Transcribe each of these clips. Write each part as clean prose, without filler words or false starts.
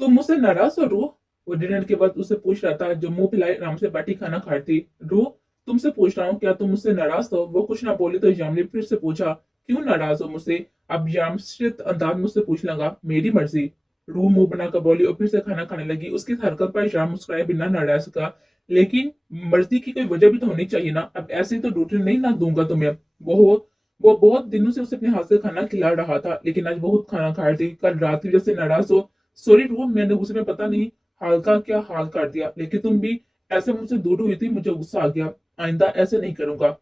तुम मुझसे नाराज हो रू? वो डिनर के बाद उसे पूछ रहा था, जो मुंह फैलाए आराम से बैठी खाना खाती। रू, तुमसे पूछ रहा हूँ, क्या तुम मुझसे नाराज हो? वो कुछ ना बोली तो याम ने फिर से पूछा, क्यों नाराज हो मुझसे? अब याम शांत अंदाज मुझसे पूछने लगा, मेरी मर्जी। रू मुंह बनाकर बोली और फिर से खाना खाने लगी। उसकी हरकत पर याम मुस्कुराए बिना नाराज का, लेकिन मर्जी की कोई वजह भी तो होनी चाहिए ना। अब ऐसे ही तो रूटीन नहीं ना दूंगा तुम्हें। वो वो बहुत दिनों से उसे अपने हाथ से खाना खिला रहा था, लेकिन आज बहुत खाना खा रही थी। कल रात की जैसे नाराज हो। सॉरी रूम, मैंने गुस्से में पता नहीं हाल का क्या हाल कर दिया, लेकिन तुम भी ऐसे मुझसे दूर हुई थी, मुझे गुस्सा आ गया। आइंदा ऐसे नहीं करूंगा।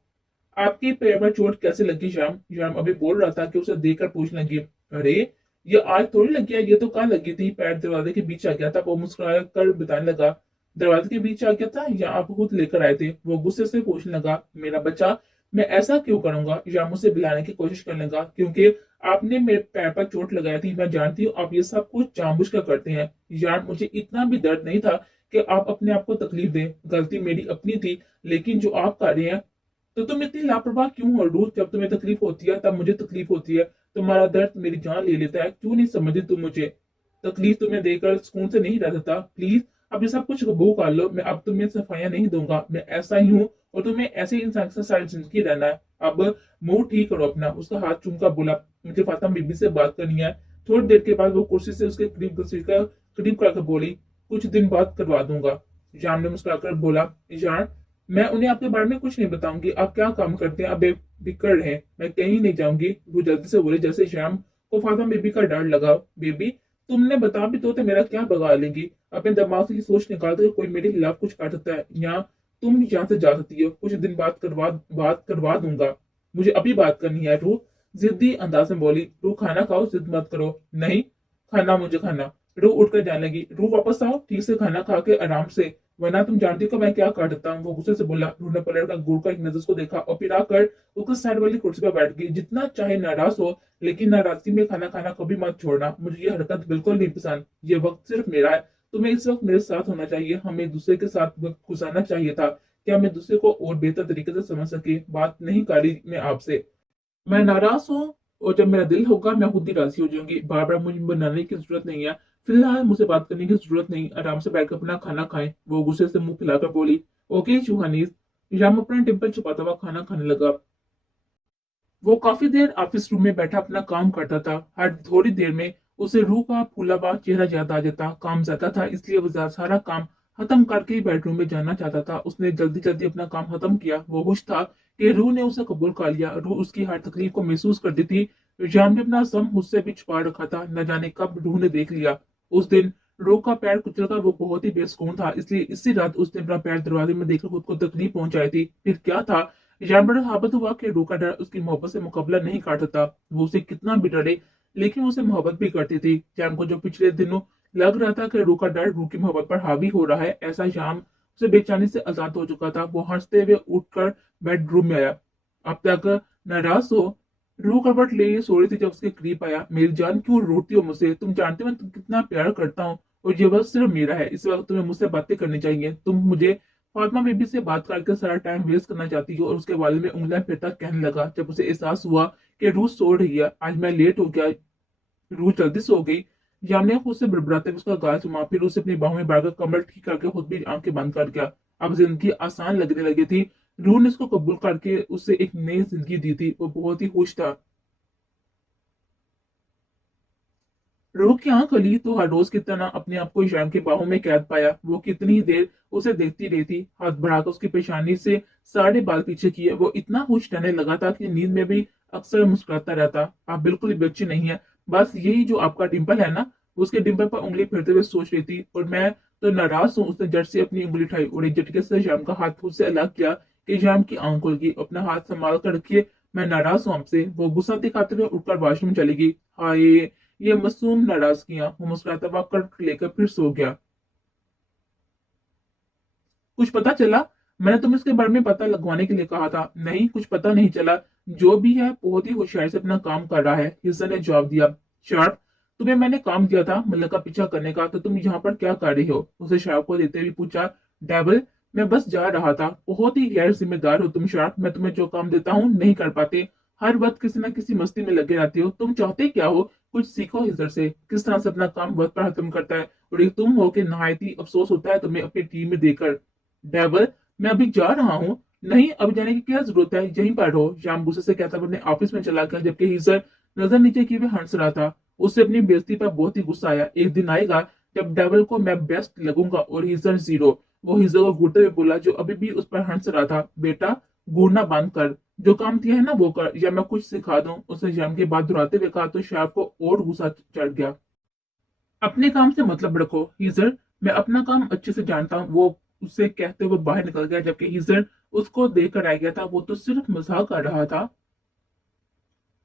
आपकी पैर में चोट कैसे लगी श्याम? श्याम अभी बोल रहा था कि उसे देखकर पूछने लगी, अरे ये आज थोड़ी लगी है, ये तो कल लगी थी। पैर दरवाजे के बीच आ गया था। वो मुस्कुरा कर बताने लगा, दरवाजे के बीच आ गया था या आप खुद लेकर आए थे? वो गुस्से से पूछने लगा, मेरा बच्चा, मैं ऐसा क्यों करूंगा? या मुझसे बुलाने की कोशिश करने लगा, क्योंकि आपने मेरे पैर पर चोट लगाई थी। मैं जानती हूँ आप ये सब कुछ जानबूझकर करते हैं। यार मुझे इतना भी दर्द नहीं था कि आप अपने आप को तकलीफ दें। गलती मेरी अपनी थी, लेकिन जो आप कर रहे हैं, तो तुम इतनी लापरवाह क्यों हो रू? जब तुम्हें तकलीफ होती है तब मुझे तकलीफ होती है। तुम्हारा दर्द मेरी जान ले लेता है। क्यों नहीं समझती तुम मुझे? तकलीफ तुम्हें देकर सुकून से नहीं रह सकता। प्लीज अब ये सब कुछ कबूल कर लो। मैं अब तुम्हें सफाइयां नहीं दूंगा। मैं ऐसा ही हूँ और तुम्हें ऐसे ही इंसान के साथ सारी जिंदगी रहना है। अब मुंह ठीक करो अपना। उसका हाथ चूमकर बोला, मुझे फातिमा बीबी से बात करनी है। थोड़ी देर के बाद वो कुर्सी से उसके करीब करके बोली, कुछ दिन बाद करवा दूंगा। जान ने मुस्कुराकर बोला, जान, मैं उन्हें आपके बारे में कुछ नहीं बताऊंगी। आप क्या काम करते हैं? अब बिगड़ रहे हैं। मैं कहीं नहीं जाऊंगी। वो जल्दी से बोले, जैसे शाम को फातिमा बेबी का डर लगा। बेबी, तुमने बता भी तो मेरा क्या बगा लेंगी? अपने दिमाग से ये सोच निकाल दो कि कोई मेरे खिलाफ कुछ कर सकता है, या तुम यहाँ से जा सकती हो। कुछ दिन बात करवा दूंगा। मुझे अभी बात करनी है। रू जिद्दी अंदाज में बोली। रू, खाना खाओ, जिद मत करो। नहीं खाना, मुझे खाना। रू उठकर जाने लगी। रू वापस आओ, ठीक से खाना खा के आराम से, वरना तुम जानती हो मैं क्या कर देता हूँ। वो गुस्से से बोला। रू ने पलट कर गुड़ का एक नजर को देखा और फिर आकर उसके साइड वाली कुर्सी पर बैठ गई। जितना चाहे नाराज हो, लेकिन नाराजगी में खाना खाना कभी मत छोड़ना। मुझे ये हरकत बिल्कुल नहीं पसंद। ये वक्त सिर्फ मेरा है। तुम्हें इस वक्त मेरे साथ होना चाहिए। हमें एक दूसरे के साथ वक्त गुजारना चाहिए था। क्या मैं दूसरे को और बेहतर तरीके से समझ सके? बात नहीं करी मैं आपसे। मैं नाराज हूँ, और जब मेरा दिल होगा मैं खुद ही राजी हो जाऊंगी। बार बार मुझे बनाने की जरूरत नहीं है। फिलहाल मुझे बात करने की जरूरत नहीं। आराम से बैठकर अपना खाना खाएं। वो गुस्से से मुंह फैलाकर बोली, ओके चूहानीस। राम अपना टिम्पल छुपाता हुआ खाना खाने लगा। वो काफी देर ऑफिस रूम में बैठा अपना काम करता था। हर थोड़ी देर में उसे रूह का फूला हुआ चेहरा याद आ जाता। काम ज्यादा था, इसलिए वो सारा काम खत्म करके ही बेडरूम में जाना चाहता था। उसने जल्दी जल्दी अपना काम खत्म किया। वो खुश था कि रूह ने उसे कबूल कर लिया। रूह उसकी हर तकलीफ को महसूस करती थी। जान ने अपना सम मुझसे भी छुपा रखा था। न जाने कब रूह ने देख लिया। उस दिन रूह का पैर कुचल कर वो बहुत ही बेसुकून था, इसलिए इसी रात उसने अपना पैर दरवाजे में देखकर खुद को तकलीफ पहुंचाई थी। फिर क्या था, जानवर साबित हुआ कि रूह का डर उसकी मोहब्बत से मुकाबला नहीं कर सकता। वो उसे कितना भी डरे, लेकिन वो उसे मोहब्बत भी करती थी। जैन को जो पिछले दिनों लग रहा था कि रूह का डर रूह की मोहब्बत पर हावी हो रहा है, ऐसा शाम उसे बेचैनी से आजाद हो चुका था। वो हंसते हुए उठकर बेडरूम में आया। अब तक नाराज हो, रूह करवट ले ये सो रही थी जब उसके करीब आया। मेरी जान, क्यों रोती हो मुझसे? तुम जानते हो मैं कितना प्यार करता हूँ, और ये वक्त सिर्फ मेरा है। इस वक्त तुम्हें मुझसे बातें करनी चाहिए। तुम मुझे फातिमा बीबी से बात करके सारा टाइम वेस्ट करना चाहती हो। और उसके बारे में उंगलियां फिरता कहने लगा। जब उसे एहसास हुआ कि रूह सो रही है, आज मैं लेट हो गया, रूह जल्दी सो गई। जामने खुद से बड़बड़ाते हुए उसका गाल चुमा, फिर उसे अपनी बाहों में बांधकर कमर ठीक करके खुद भी आंखें बंद कर गया। अब जिंदगी आसान लगने लगी थी। रूह ने उसको कबूल करके उसे एक नई जिंदगी दी थी। वो बहुत ही खुश था। रूह की आंख खुली तो हर रोज की तरह अपने आप को शाम की बाहों में कैद पाया। वो कितनी ही देर उसे देखती रही थी, हाथ बढ़ाकर उसकी पेशानी से सारे बाल पीछे किए। वो इतना खुश रहने लगा था कि नींद में भी अक्सर मुस्कुराता रहता। आप बिल्कुल भी बच्ची नहीं है, बस यही जो आपका डिंपल है ना। उसके डिंपल पर उंगली फिरते हुए सोच रही थी, और मैं तो नाराज हूँ। उसने जट से अपनी उंगली उठाई और एक झटके से शाम का हाथ खुद से अलग किया कि शाम की आंख खुल गई। अपना हाथ संभाल कर रखिए, मैं नाराज हूँ आपसे। वो गुस्सा दिखाते हुए उठकर वॉशरूम चली गई। हाय, ये मासूम नाराजगियां। वो मुस्कुराता हुआ कट लेकर फिर सो गया। कुछ पता चला? मैंने तुम्हें इसके बारे में पता लगवाने के लिए कहा था। नहीं, कुछ पता नहीं चला। जो भी है बहुत ही होशियारी से अपना काम कर रहा है, हिस्सा ने जवाब दिया। शार्प, तुम्हें मैंने काम दिया था मल्लिका का पीछा करने का, तो तुम यहाँ पर क्या कर रही हो? उसे शार्प को देते हुए पूछा। डेविल, मैं बस जा रहा था। बहुत ही गैर जिम्मेदार हो तुम शार्प। मैं तुम्हें जो काम देता हूँ नहीं कर पाते। हर वक्त किसी न किसी मस्ती में लगे रहते हो। तुम चाहते क्या हो? कुछ सीखो हिजर से, किस तरह से अपना काम वक्त पर खत्म करता है, और एक तुम हो कि नहायत ही अफसोस होता है तुम्हें अपनी टीम में देकर। डेवल, मैं अभी जा रहा हूँ। नहीं, अब जाने की क्या जरूरत है, यहीं पर रहो, शाम गुस्से से कहता हुआ अपने ऑफिस में चला गया, जबकि हिजर नजर नीचे किए हुए हंस रहा था। उससे अपनी बेइज्जती पर बहुत ही गुस्सा आया। एक दिन आएगा जब डेवल को मैं बेस्ट लगूंगा और हिजर जीरो। वो हिजर को घूरते हुए बोला, जो अभी भी उस पर हंस रहा था, बेटा घूरना बंद कर, जो काम किया है ना वो कर, या मैं कुछ सिखा दूं। उसने जम के बाद दुहराते हुए कहा तो शार्प को और गुस्सा चढ़ गया। अपने काम से मतलब रखो हिजर, मैं अपना काम अच्छे से जानता हूँ। वो उससे कहते हुए बाहर निकल गया, जबकि हिजर उसको देखकर आ गया था। वो तो सिर्फ मजाक कर रहा था।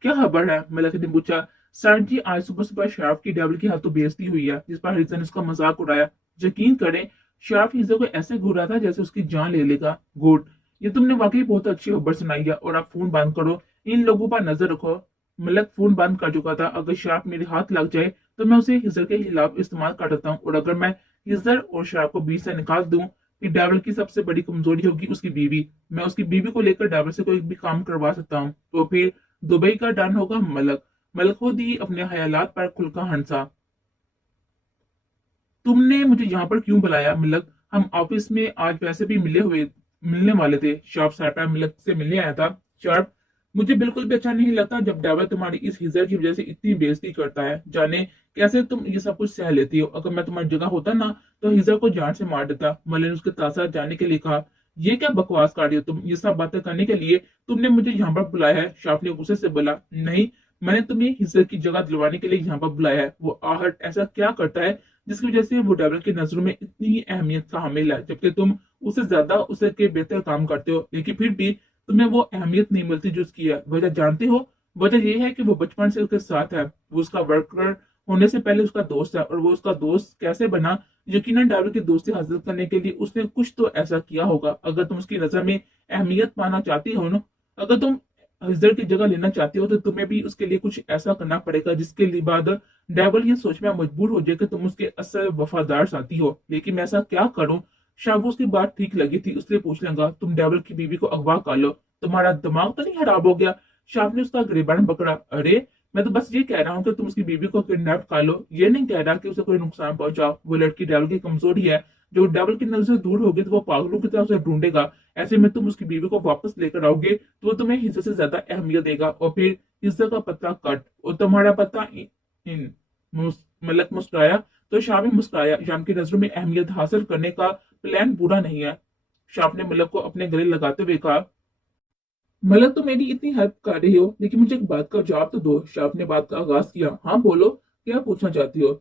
क्या खबर है, मलक ने पूछा। सर जी, आज सुबह सुबह शार्प की डेविल की हाथों बेइज्जती हुई है, जिस पर हिजर ने उसका मजाक उड़ाया। यकीन करें, शार्प हिजर को ऐसे घूर रहा था जैसे उसकी जान ले लेगा। गुड, ये तुमने वाकई बहुत अच्छी खबर सुनाई है, और आप फोन बंद करो, इन लोगों पर नजर रखो। मलक फोन बंद कर चुका था। अगर शार्प मेरे हाथ लग जाए तो मैं उसे हिजर के खिलाफ इस्तेमाल कर सकता हूँ, और अगर मैं हिजर और शार्प को बीच से निकाल दूं, कि डेविल की सबसे बड़ी कमजोरी होगी उसकी बीवी। मैं उसकी बीवी को लेकर डेविल से कोई भी काम करवा सकता हूँ, तो फिर दुबई का डन होगा मलक। मलक खुद ही अपने ख्यालात पर खुलकर हंसा। तुमने मुझे यहाँ पर क्यों बुलाया मलक? हम ऑफिस में आज वैसे भी मिलने वाले थे। शार्प सैटा मलक से मिलने आया था। शार्प, मुझे बिल्कुल भी अच्छा नहीं लगता जब डेविल तुम्हारी इस हिजर की वजह से इतनी बेइज्जती करता है। जाने कैसे तुम ये सब कुछ सह लेती हो। अगर मैं तुम्हारी जगह होता ना, तो हिजर को जान से मार देता। मलक ने उसके तासा जाने के लिए कहा। ये क्या बकवास कर रही हो तुम? ये सब बातें करने के लिए तुमने मुझे यहाँ पर बुलाया है? शार्प ने गुस्से से बोला। नहीं, मैंने तुम्हें हिजर की जगह दिलवाने के लिए यहाँ पर बुलाया है। वो आहट ऐसा क्या करता है जिसकी वजह से वो डेविल की नजरों में इतनी अहमियत का हामिल है, जबकि तुम उससे ज्यादा उसे के बेहतर काम करते हो, लेकिन फिर भी तुम्हें वो अहमियत नहीं मिलती जो उसकी है। वजह जानते हो? वजह यह है कि वो बचपन से उसके साथ है। वो उसका वर्कर होने से पहले उसका दोस्त है, और वो उसका दोस्त कैसे बना? यकीनन डेविल की दोस्ती हासिल करने के लिए उसने कुछ तो ऐसा किया होगा। अगर तुम उसकी नजर में अहमियत पाना चाहती हो ना, अगर तुम हिजर की जगह लेना चाहती हो, तो तुम्हें भी उसके लिए कुछ ऐसा करना पड़ेगा जिसके लिए बाद डेविल ये सोच में मजबूर हो जाए कि तुम उसके असल वफादार साथी हो। लेकिन मैं ऐसा क्या करूं? शायद उसकी बात ठीक लगी थी, इसलिए पूछ लगा, तुम डेविल की बीवी को अगवा कर लो, तुम्हारा दिमाग तो नहीं खराब हो गया? शाह ने उसका गिरबान पकड़ा। अरे, मैं तो बस ये कह रहा हूँ कि तुम उसकी बीवी को किडनैप कर लो, ये नहीं कह रहा कि उसे कोई नुकसान पहुंचाओ। वो लड़की डेविल की कमजोरी है। जो डेविल की नजर से दूर होगी तो वो पागलों की तरह उसे ढूंढेगा। ऐसे में तुम उसकी बीवी को वापस लेकर आओगे तो वो तुम्हें हिस्से से ज्यादा अहमियत देगा, और फिर हिस्से का पत्ता कट और तुम्हारा पत्ता इन। मलक मुस्कुराया तो शाह भी मुस्कुराया। शाम की नजरों में अहमियत हासिल करने का प्लान बुरा नहीं है। शाह ने मलक को अपने गले लगाते हुए कहा। मलक, तो मेरी इतनी हेल्प कर रही हो, लेकिन मुझे एक बात का जवाब तो दो। शाह ने बात का आगाज किया। हाँ बोलो, क्या पूछना चाहती हो?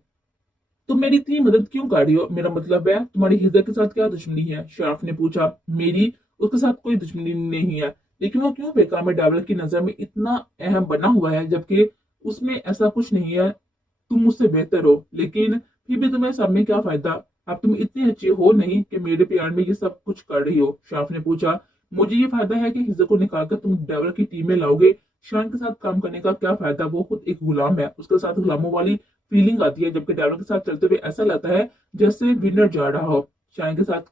तुम मेरी इतनी मदद क्यों कर रही हो? मेरा मतलब है, तुम्हारी हिजर के साथ क्या दुश्मनी है? शार्फ ने पूछा। मेरी उसके साथ कोई दुश्मनी नहीं है, लेकिन वो क्यों बेकार में डावल की नजर में इतना अहम बना हुआ है, जबकि उसमें ऐसा कुछ नहीं है। तुम मुझसे बेहतर हो, लेकिन फिर भी तुम्हें सब में क्या फायदा? अब तुम इतनी अच्छी हो नहीं कि मेरे प्यार में ये सब कुछ कर रही हो। शार्फ ने पूछा। मुझे ये फायदा है कि हिजर को निकालकर तुम डेवल की टीम में लाओगे। शान के साथ काम करने का क्या फायदा? वो खुद एक गुलाम है, उसके साथ गुलामों वाली फीलिंग आती है, जबकि डेवल के साथ चलते हुए ऐसा लगता है जैसे विनर जा रहा हो। शान के साथ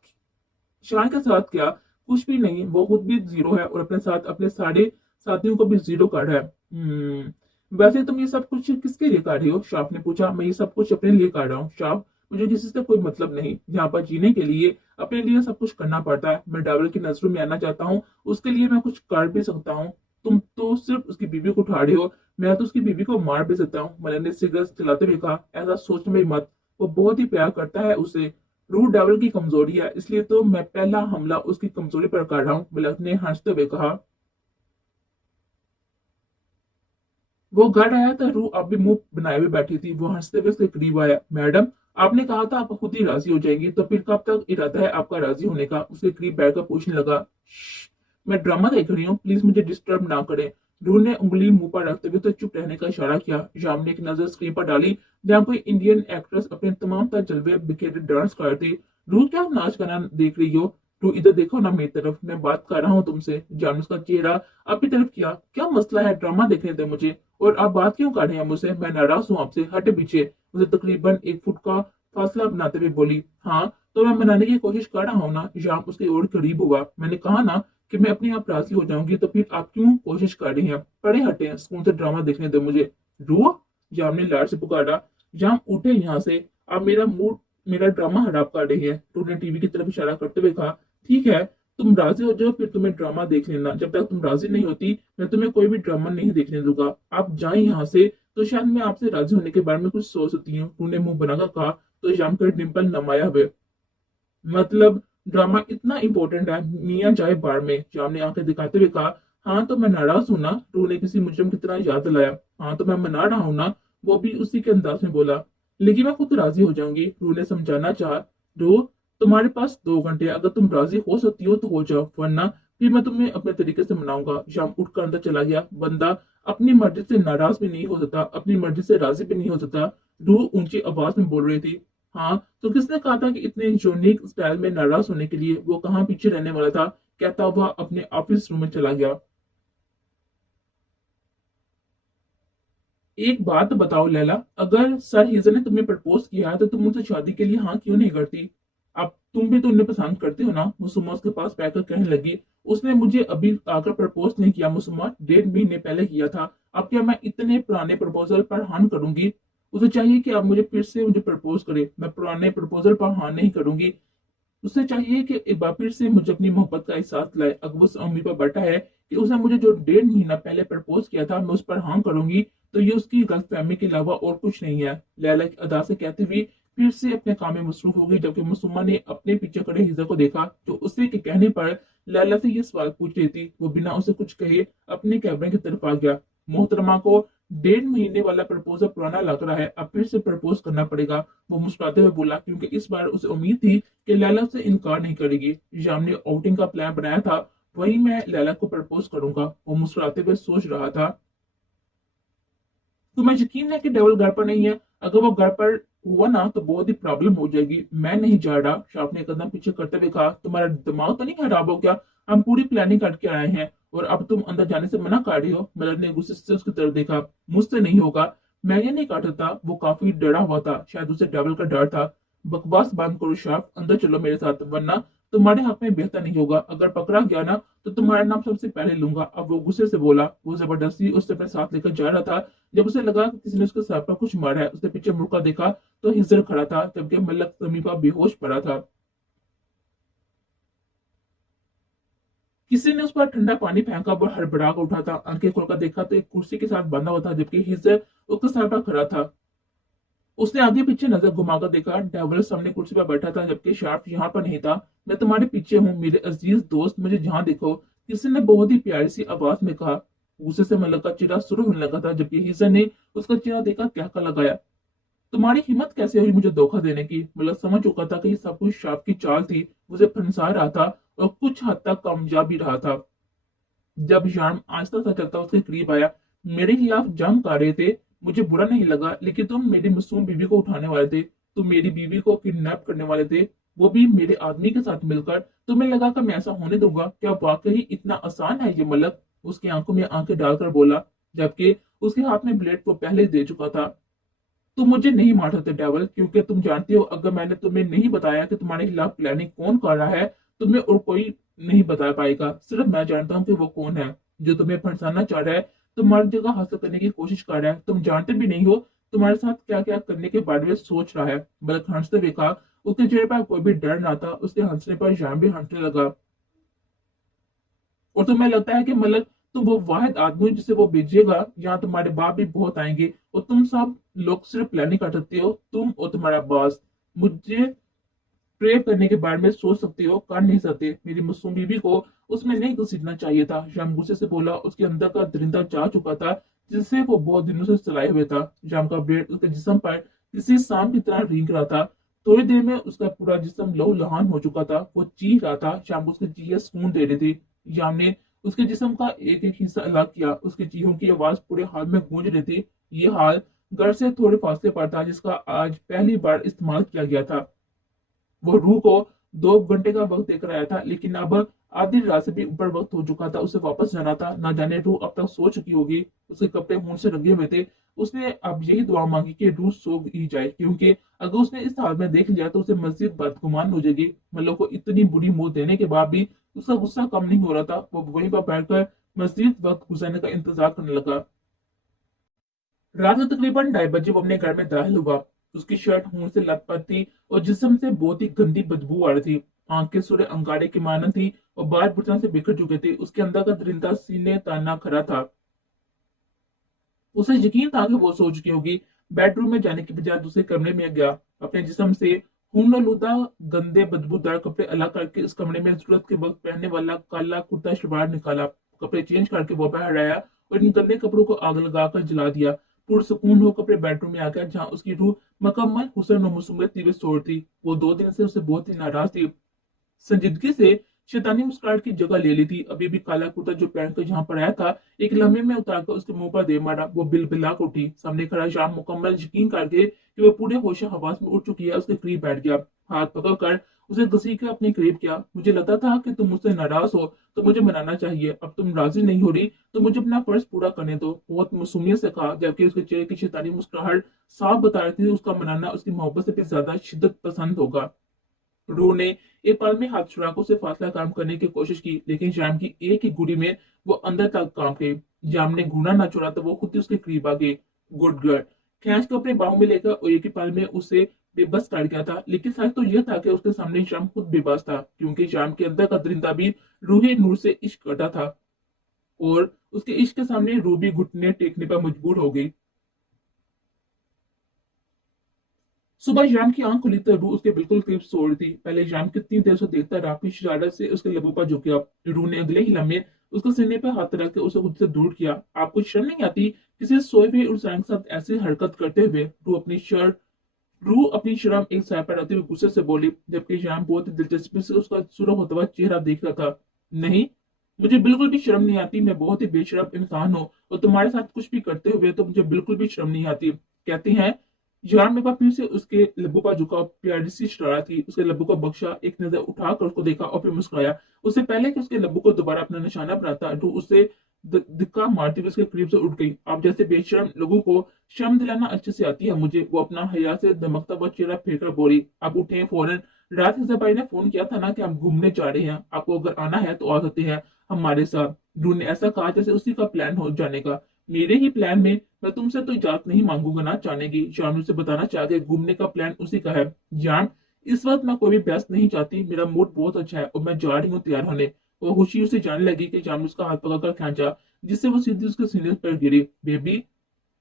शान के साथ क्या? कुछ भी नहीं। वो खुद भी जीरो है, और अपने साथ अपने सारे साथियों को भी जीरो कर रहा है। वैसे तुम ये सब कुछ किसके लिए कर रही हो? शाफ ने पूछा। मैं ये सब कुछ अपने लिए कर रहा हूँ शाफ। मुझे किसी से कोई मतलब नहीं। यहाँ पर जीने के लिए अपने लिए सब कुछ करना पड़ता है। मैं डावल की नजरों में आना चाहता हूँ, उसके लिए मैं कुछ कर भी सकता हूँ। तुम तो सिर्फ उसकी बीवी को उठा रही हो, मैं तो उसकी बीवी को मार भी सकता हूँ। मैंने सिगरेट चलाते हुए कहा। ऐसा सोच में मत, वो बहुत ही प्यार करता है उसे। रूह डावल की कमजोरी है, इसलिए तो मैं पहला हमला उसकी कमजोरी पर कर रहा हूँ, मलक ने हंसते हुए कहा। वो घर आया तो रूह अब भी मुंह बनाए हुए बैठी थी। वो हंसते हुए उसके करीब आया। मैडम, आपने कहा था आप खुद ही राजी हो जाएंगी, तो फिर कब तक इरादा है आपका राजी होने का? उसके करीब बैठकर पूछने लगा। "श्श, मैं ड्रामा देख रही हूँ, प्लीज मुझे डिस्टर्ब ना करें। रूह ने उंगली मुंह पर रखते हुए तो चुप रहने का इशारा किया। शाम ने एक नजर स्क्रीन पर डाली, जहाँ कोई इंडियन एक्ट्रेस अपने तमाम तर जलवे बिखेरे डांस कर रही थी। रूह, क्या नाच गाना देख रही हो? रूह, इधर देखो ना मेरी तरफ, मैं बात कर रहा हूँ तुमसे। जान उसका चेहरा आपकी तरफ किया। क्या मसला है? ड्रामा देखने दे मुझे। और आप बात क्यों कर रहे हैं मुझसे? मैं नाराज हूँ आपसे, हटे पीछे। उसे तकरीबन 1 फुट का फासला बनाते हुए बोली। हाँ, तो मैं मनाने की कोशिश कर रहा हूँ ना। जाम उसकी ओर करीब हुआ। मैंने कहा ना कि मैं अपने आप राजी हो जाऊंगी, तो फिर आप क्यों कोशिश कर रही हैं? परे हटे, सुकून से ड्रामा देखने दे मुझे। रूह, जाम ने लाड से पुकारा। जाम उठे यहाँ से, आप मेरा ड्रामा खराब कर रही है। रू ने टीवी की तरफ इशारा करते हुए कहा, ठीक है, तुम राजी हो जाओ, फिर तुम्हें ड्रामा देख लेना। जब तक तुम राजी नहीं होती मैं तुम्हें कोई भी ड्रामा नहीं देखने दूंगा। आप जाए यहाँ से तो शायद मैं आपसे राजी होने के बारे में कुछ सोच सकती हूँ। रू ने मुंह बनाकर कहा तो जाम कर डिम्पल नमाया हुए, मतलब ड्रामा इतना इंपॉर्टेंट है, मियाँ जाए बार में। श्याम ने आंखें दिखाते हुए कहा, हाँ तो मैं नाराज हूं ना। रू ने किसी मुजरम की तरह याद दिलाया। हाँ तो मैं मना रहा हूं ना, वो भी उसी के अंदाज में बोला। लेकिन मैं खुद राजी हो जाऊंगी, रू ने समझाना चाहा। रू, तुम्हारे पास 2 घंटे, अगर तुम राजी हो सकती हो तो हो जाओ, वरना फिर मैं तुम्हें अपने तरीके से मनाऊंगा। श्याम उठकर अंदर चला गया। बंदा अपनी मर्जी से नाराज भी नहीं हो सकता, अपनी मर्जी से राजी भी नहीं हो सकता। रू ऊंची आवाज में बोल रही थी। हाँ तो किसने कहा था कि इतने यूनिक स्टाइल में नाराज होने के लिए वो कहाँ पीछे रहने वाला था। कहता हुआ अपने ऑफिस रूम में चला गया। एक बात बताओ लैला, अगर सर हिजर ने तुम्हें प्रपोज किया है तो तुम उनसे शादी के लिए हाँ क्यों नहीं करती? अब तुम भी तो उन्हें पसंद करती हो ना। मुसुम्मा उसके पास बैठकर कहने लगी, उसने मुझे अभी आकर प्रपोज नहीं किया मुसुम्मा, 1.5 महीने पहले किया था। अब क्या मैं इतने पुराने प्रपोजल पर हाँ करूंगी? उसे चाहिए कि अब मुझे फिर से मुझे प्रपोज करे, मैं पुराने प्रपोजल पर हाँ नहीं करूंगी। उसे चाहिए कि एक बार फिर से मुझे अपनी मोहब्बत का एहसास दिलाए। अगर उस उम्मीद पर बैठा है कि उसने मुझे जो 1.5 महीना पहले प्रपोज किया था मैं उस पर हाँ करूंगी, तो ये उसकी गलतफहमी के अलावा और कुछ नहीं है। लैला की अदा से कहती हुई फिर से अपने काम में मसरूफ हो गई, जबकि मुसम्मा ने अपने पीछे खड़े हिजर को देखा जो उसे के कहने पर लैला से ये सवाल पूछ रही थी। वो बिना उसे कुछ कहे अपने कैबिन की तरफ आ गया। मोहतरमा को 1.5 महीने वाला प्रपोजल पुराना लग रहा है, अब फिर से प्रपोज करना पड़ेगा। वो मुस्कुराते हुए बोला, क्योंकि इस बार उसे उम्मीद थी कि लैला से इनकार नहीं करेगी। शाम ने आउटिंग का प्लान बनाया था, वही मैं लैला को प्रपोज करूंगा। वो मुस्कुराते हुए सोच रहा था। तुम्हें यकीन है कि डेवल घर पर नहीं है? अगर वो घर पर हुआ ना तो बहुत ही प्रॉब्लम हो जाएगी। मैं नहीं जा रहा, शार्प ने कदम पीछे करते हुए कहा। तुम्हारा दिमाग तो नहीं खराब हो क्या? हम पूरी प्लानिंग करके आए हैं और अब तुम अंदर जाने से मना कर रही हो। मलक ने गुस्से से उसकी तरफ देखा। मुझसे नहीं होगा, मैं ये नहीं काटा था। वो काफी डरा हुआ था, शायद उसे डेवल का डर था। बकवास बंद करो शार्प, अंदर चलो मेरे साथ, वरना तुम्हारे हक में बेहतर नहीं होगा। अगर पकड़ा गया ना तो तुम्हारा नाम सबसे पहले लूंगा। अब वो गुस्से से बोला। वो जबरदस्ती उससे अपने साथ लेकर जा रहा था। जब उसे लगा कि किसी ने उसके सर पर कुछ मारा है, उसने पीछे मुड़कर देखा तो हिजर खड़ा था, जबकि मलक जमीन पर बेहोश पड़ा था। किसी ने उस पर ठंडा पानी फेंका। वो हड़बड़ा कर उठा था, आंखें खोलकर देखा तो एक कुर्सी के साथ बंधा हुआ था, जबकि हिजर उसके सर पर खड़ा था। उसने आगे पीछे नजर घुमाकर देखा। डेवल सामने कुर्सी पर बैठा था, जबकि शार्प यहाँ पर नहीं था। मैं तुम्हारे पीछे हूँ मेरे अजीज दोस्त, मुझे जहाँ देखो, किसी ने बहुत ही प्यारी सी आवाज में कहा। गुस्से से मलक का चेहरा शुरू होने लगा था, जबकि हिजर ने उसका चेहरा देखा कहकर लगाया, तुम्हारी हिम्मत कैसे हुई मुझे धोखा देने की? मतलब समझ चुका था कि ये सब कुछ शाप की चाल थी, उसे फंसा रहा था और कुछ हद तक कामयाब भी रहा था। जब शाम आहिस्ता सा चलता उसके करीब आया, मेरे खिलाफ जंग कर रहे थे, मुझे बुरा नहीं लगा, लेकिन तुम मेरी मासूम बीवी को उठाने वाले थे, तुम मेरी बीवी को किडनैप करने वाले थे, वो भी मेरे आदमी के साथ मिलकर। तुम्हें लगा कि मैं ऐसा होने दूंगा? क्या वाकई इतना आसान है ये मलक? उसकी आंखों में आंखें डालकर बोला, जबकि उसके हाथ में ब्लेड वो पहले ही दे चुका था। तुम मुझे नहीं मार सकते डेवल, क्योंकि तुम जानते हो अगर मैंने तुम्हें नहीं बताया कि तुम्हारे खिलाफ प्लानिंग कौन कर रहा है, तुम्हें और कोई नहीं बता पाएगा। सिर्फ मैं जानता हूँ कि वो कौन है जो तुम्हें फंसाना चाह रहा है, तुम्हारी जगह हासिल करने की कोशिश कर रहा है। तुम जानते भी नहीं हो तुम्हारे साथ क्या क्या करने के बारे में सोच रहा है। बल्क हंसते हुए कहा। उसके चेहरे पर कोई भी डर ना था। उसके हंसने पर जान भी हंसने लगा। और तुम्हें लगता है कि मतलब तुम वो वाहिद आदमी हो जिसे वो भेजेगा? यहाँ तुम्हारे बाप भी बहुत आएंगे और तुम सब लोग सिर्फ प्लानिंग कर सकते हो, तुम और तुम्हारा बॉस। मुझे प्रेयर करने के बारे में सोच सकते हो, कर नहीं सकते। मेरी मासूम बीवी को उसमें नहीं घसीटना चाहिए था। शाम गुस्से से बोला। उसके अंदर का दरिंदा जा चुका था, जिससे वो बहुत दिनों से चलाए हुए था। शाम का ब्लेड उसके जिस्म पर किसी सांप की तरह रेंग रहा था। थोड़ी देर में उसका पूरा जिस्म लहूलुहान हो चुका था। वो चीख रहा था। शाम को उसकी चीखें सुकून दे रही थी। शाम ने उसके जिस्म का एक एक हिस्सा अलग किया। उसकी चीखों की आवाज पूरे हाल में गूंज रही थी। ये हाल घर से थोड़े फासले पर था, जिसका आज पहली बार इस्तेमाल किया गया था। वो रूह को 2 घंटे का वक्त देकर आया था, लेकिन अब आधी रात से भी ऊपर वक्त हो चुका था। उसे वापस जाना था। ना जाने रूह अब तक सो चुकी होगी। उसके कपड़े खून से रंगे हुए थे। उसने अब यही दुआ मांगी कि रूह सो ही जाए, क्योंकि अगर उसने इस हाल में देख लिया तो उसे मस्जिद बदगुमान हो जाएगी। मतलब को इतनी बुरी मौत देने के बाद भी उसका गुस्सा कम नहीं हो रहा था। वो वहीं पर बैठकर मस्जिद वक्त गुजरने का इंतजार करने लगा। रात में तकरीबन 2:30 वो अपने घर में दाखिल हुआ। उसकी शर्ट खून से लथपथ थी और जिस्म से बहुत ही गंदी बदबू आ रही थी। आंखें सूर्य अंगारे की मानन थी और बाल बुरी तरह से बिखर चुके थे। उसके अंदर का दरिंदा सीने ताना खड़ा था। उसे यकीन था कि वो सो चुकी होगी। बेडरूम में जाने के बजाय दूसरे कमरे में गया। अपने जिस्म से खून गंदे बदबूदार कपड़े अलग करके उस कमरे में जरूरत के वक्त पहनने वाला काला कुर्ता शलवार निकाला। कपड़े चेंज करके वो बाहर आया और इन गंदे कपड़ों को आग लगाकर जला दिया। पुरसकून होकर अपने बेडरूम में आ गया जहाँ उसकी रूह मुकम्मल हुस्न और मासूमियत की सौर थी। वो 2 दिन से उसे बहुत ही नाराज थी। संजीदगी से शैतानी मुस्कुराहट की जगह ले ली थी। अभी भी काला कुर्ता जो पहनकर जहां पर आया था, एक लम्हे में उतारकर उसके मुंह पर दे मारा। वो बिलबिला कर उठी। सामने खड़ा शाम मुकम्मल यकीन करके कि वो पूरे होश हवास में उठ चुकी है, उसके करीब बैठ गया। हाथ पकड़कर उसे घसीट कर अपने करीब किया। मुझे लगता था कि तुम मुझसे नाराज हो तो मुझे मनाना चाहिए। अब तुम राजी नहीं हो रही तो मुझे अपना फर्ज पूरा करने दो, बहुत मासूमियत से कहा, जबकि उसके चेहरे की शैतानी मुस्कुराहट साफ बता रही थी उसका मनाना उसकी मोहब्बत से भी ज्यादा शिद्दत पसंद होगा। रूह ने एक पल में हाथ छुड़ाकर उसे फासला काम करने की कोशिश की, लेकिन जाम की एक ही गुड़ी में वो अंदर तक कांप गई। जाम ने घूरना न छोड़ा तो वो खुद ही उसके करीब आ गई। गुड गर्ल खींच को अपने बाहों में लेकर और एक ही पल में उसे बेबस कर गया था। लेकिन सच तो यह था कि उसके सामने जाम खुद बेबस था, क्योंकि जाम के अंदर का दरिंदा भी रूही नूर से इश्क करता था और उसके इश्क के सामने रूह भी घुटने टेकने पर मजबूर हो गई। सुबह शाम की आंख खुली तो रूह उसके बिल्कुल करीब सो रही थी। पहले शाम कितनी देर से देखता रहा, फिर शरारत से उसके लबों पर झुक गया। रूह ने अगले ही लम्हे उसके सीने पर हाथ रख के उसे खुद से दूर किया। आपको शर्म नहीं आती किसी सोए हुए इंसान के साथ ऐसी हरकत करते हुए? रूह अपनी शर्म एक साय पर रखते हुए गुस्से से बोली, जबकि शाम बहुत ही दिलचस्पी से उसका सुरख होता हुआ चेहरा देख रहा था। नहीं, मुझे बिल्कुल भी शर्म नहीं आती। मैं बहुत ही बेशरम इंसान हूँ और तुम्हारे साथ कुछ भी करते हुए तो मुझे बिल्कुल भी शर्म नहीं आती। कहते हैं जान में फिर से उसके लब्बों पर झुका। प्यारी सी शरारत थी। उसके लब्बों को बख्शा, एक नजर उठाकर उसको देखा और फिर मुस्कुराया। उससे पहले कि उसके लब्बों को दोबारा अपना निशाना बनाता, तो उसे धक्का मारती हुए उसके करीब से उठ गई। आप जैसे बेशरम लोगों को शर्म दिलाना अच्छे से आती है मुझे। वो अपना हया से दमकता हुआ चेहरा फेंक कर बोली, आप उठे फौरन। रात हिजा भाई ने फोन किया था ना कि हम घूमने जा रहे हैं, आपको अगर आना है तो आ सकते हैं हमारे साथ। ध्रुव ने ऐसा कहा जैसे उसी का प्लान हो जाने का। मेरे ही प्लान में मैं तुमसे तो इजाजत नहीं मांगूंगा ना जाने की। जान से बताना चाह के घूमने का प्लान उसी का है। जान, इस वक्त मैं कोई भी व्यस्त नहीं चाहती। मेरा मूड बहुत अच्छा है और मैं जा रही हूँ तैयार होने। वो खुशी उसे जाने लगी कि जान उसका हाथ पकड़कर खींचा, जिससे वो सीधी उसके सीने पर गिरी। बेबी,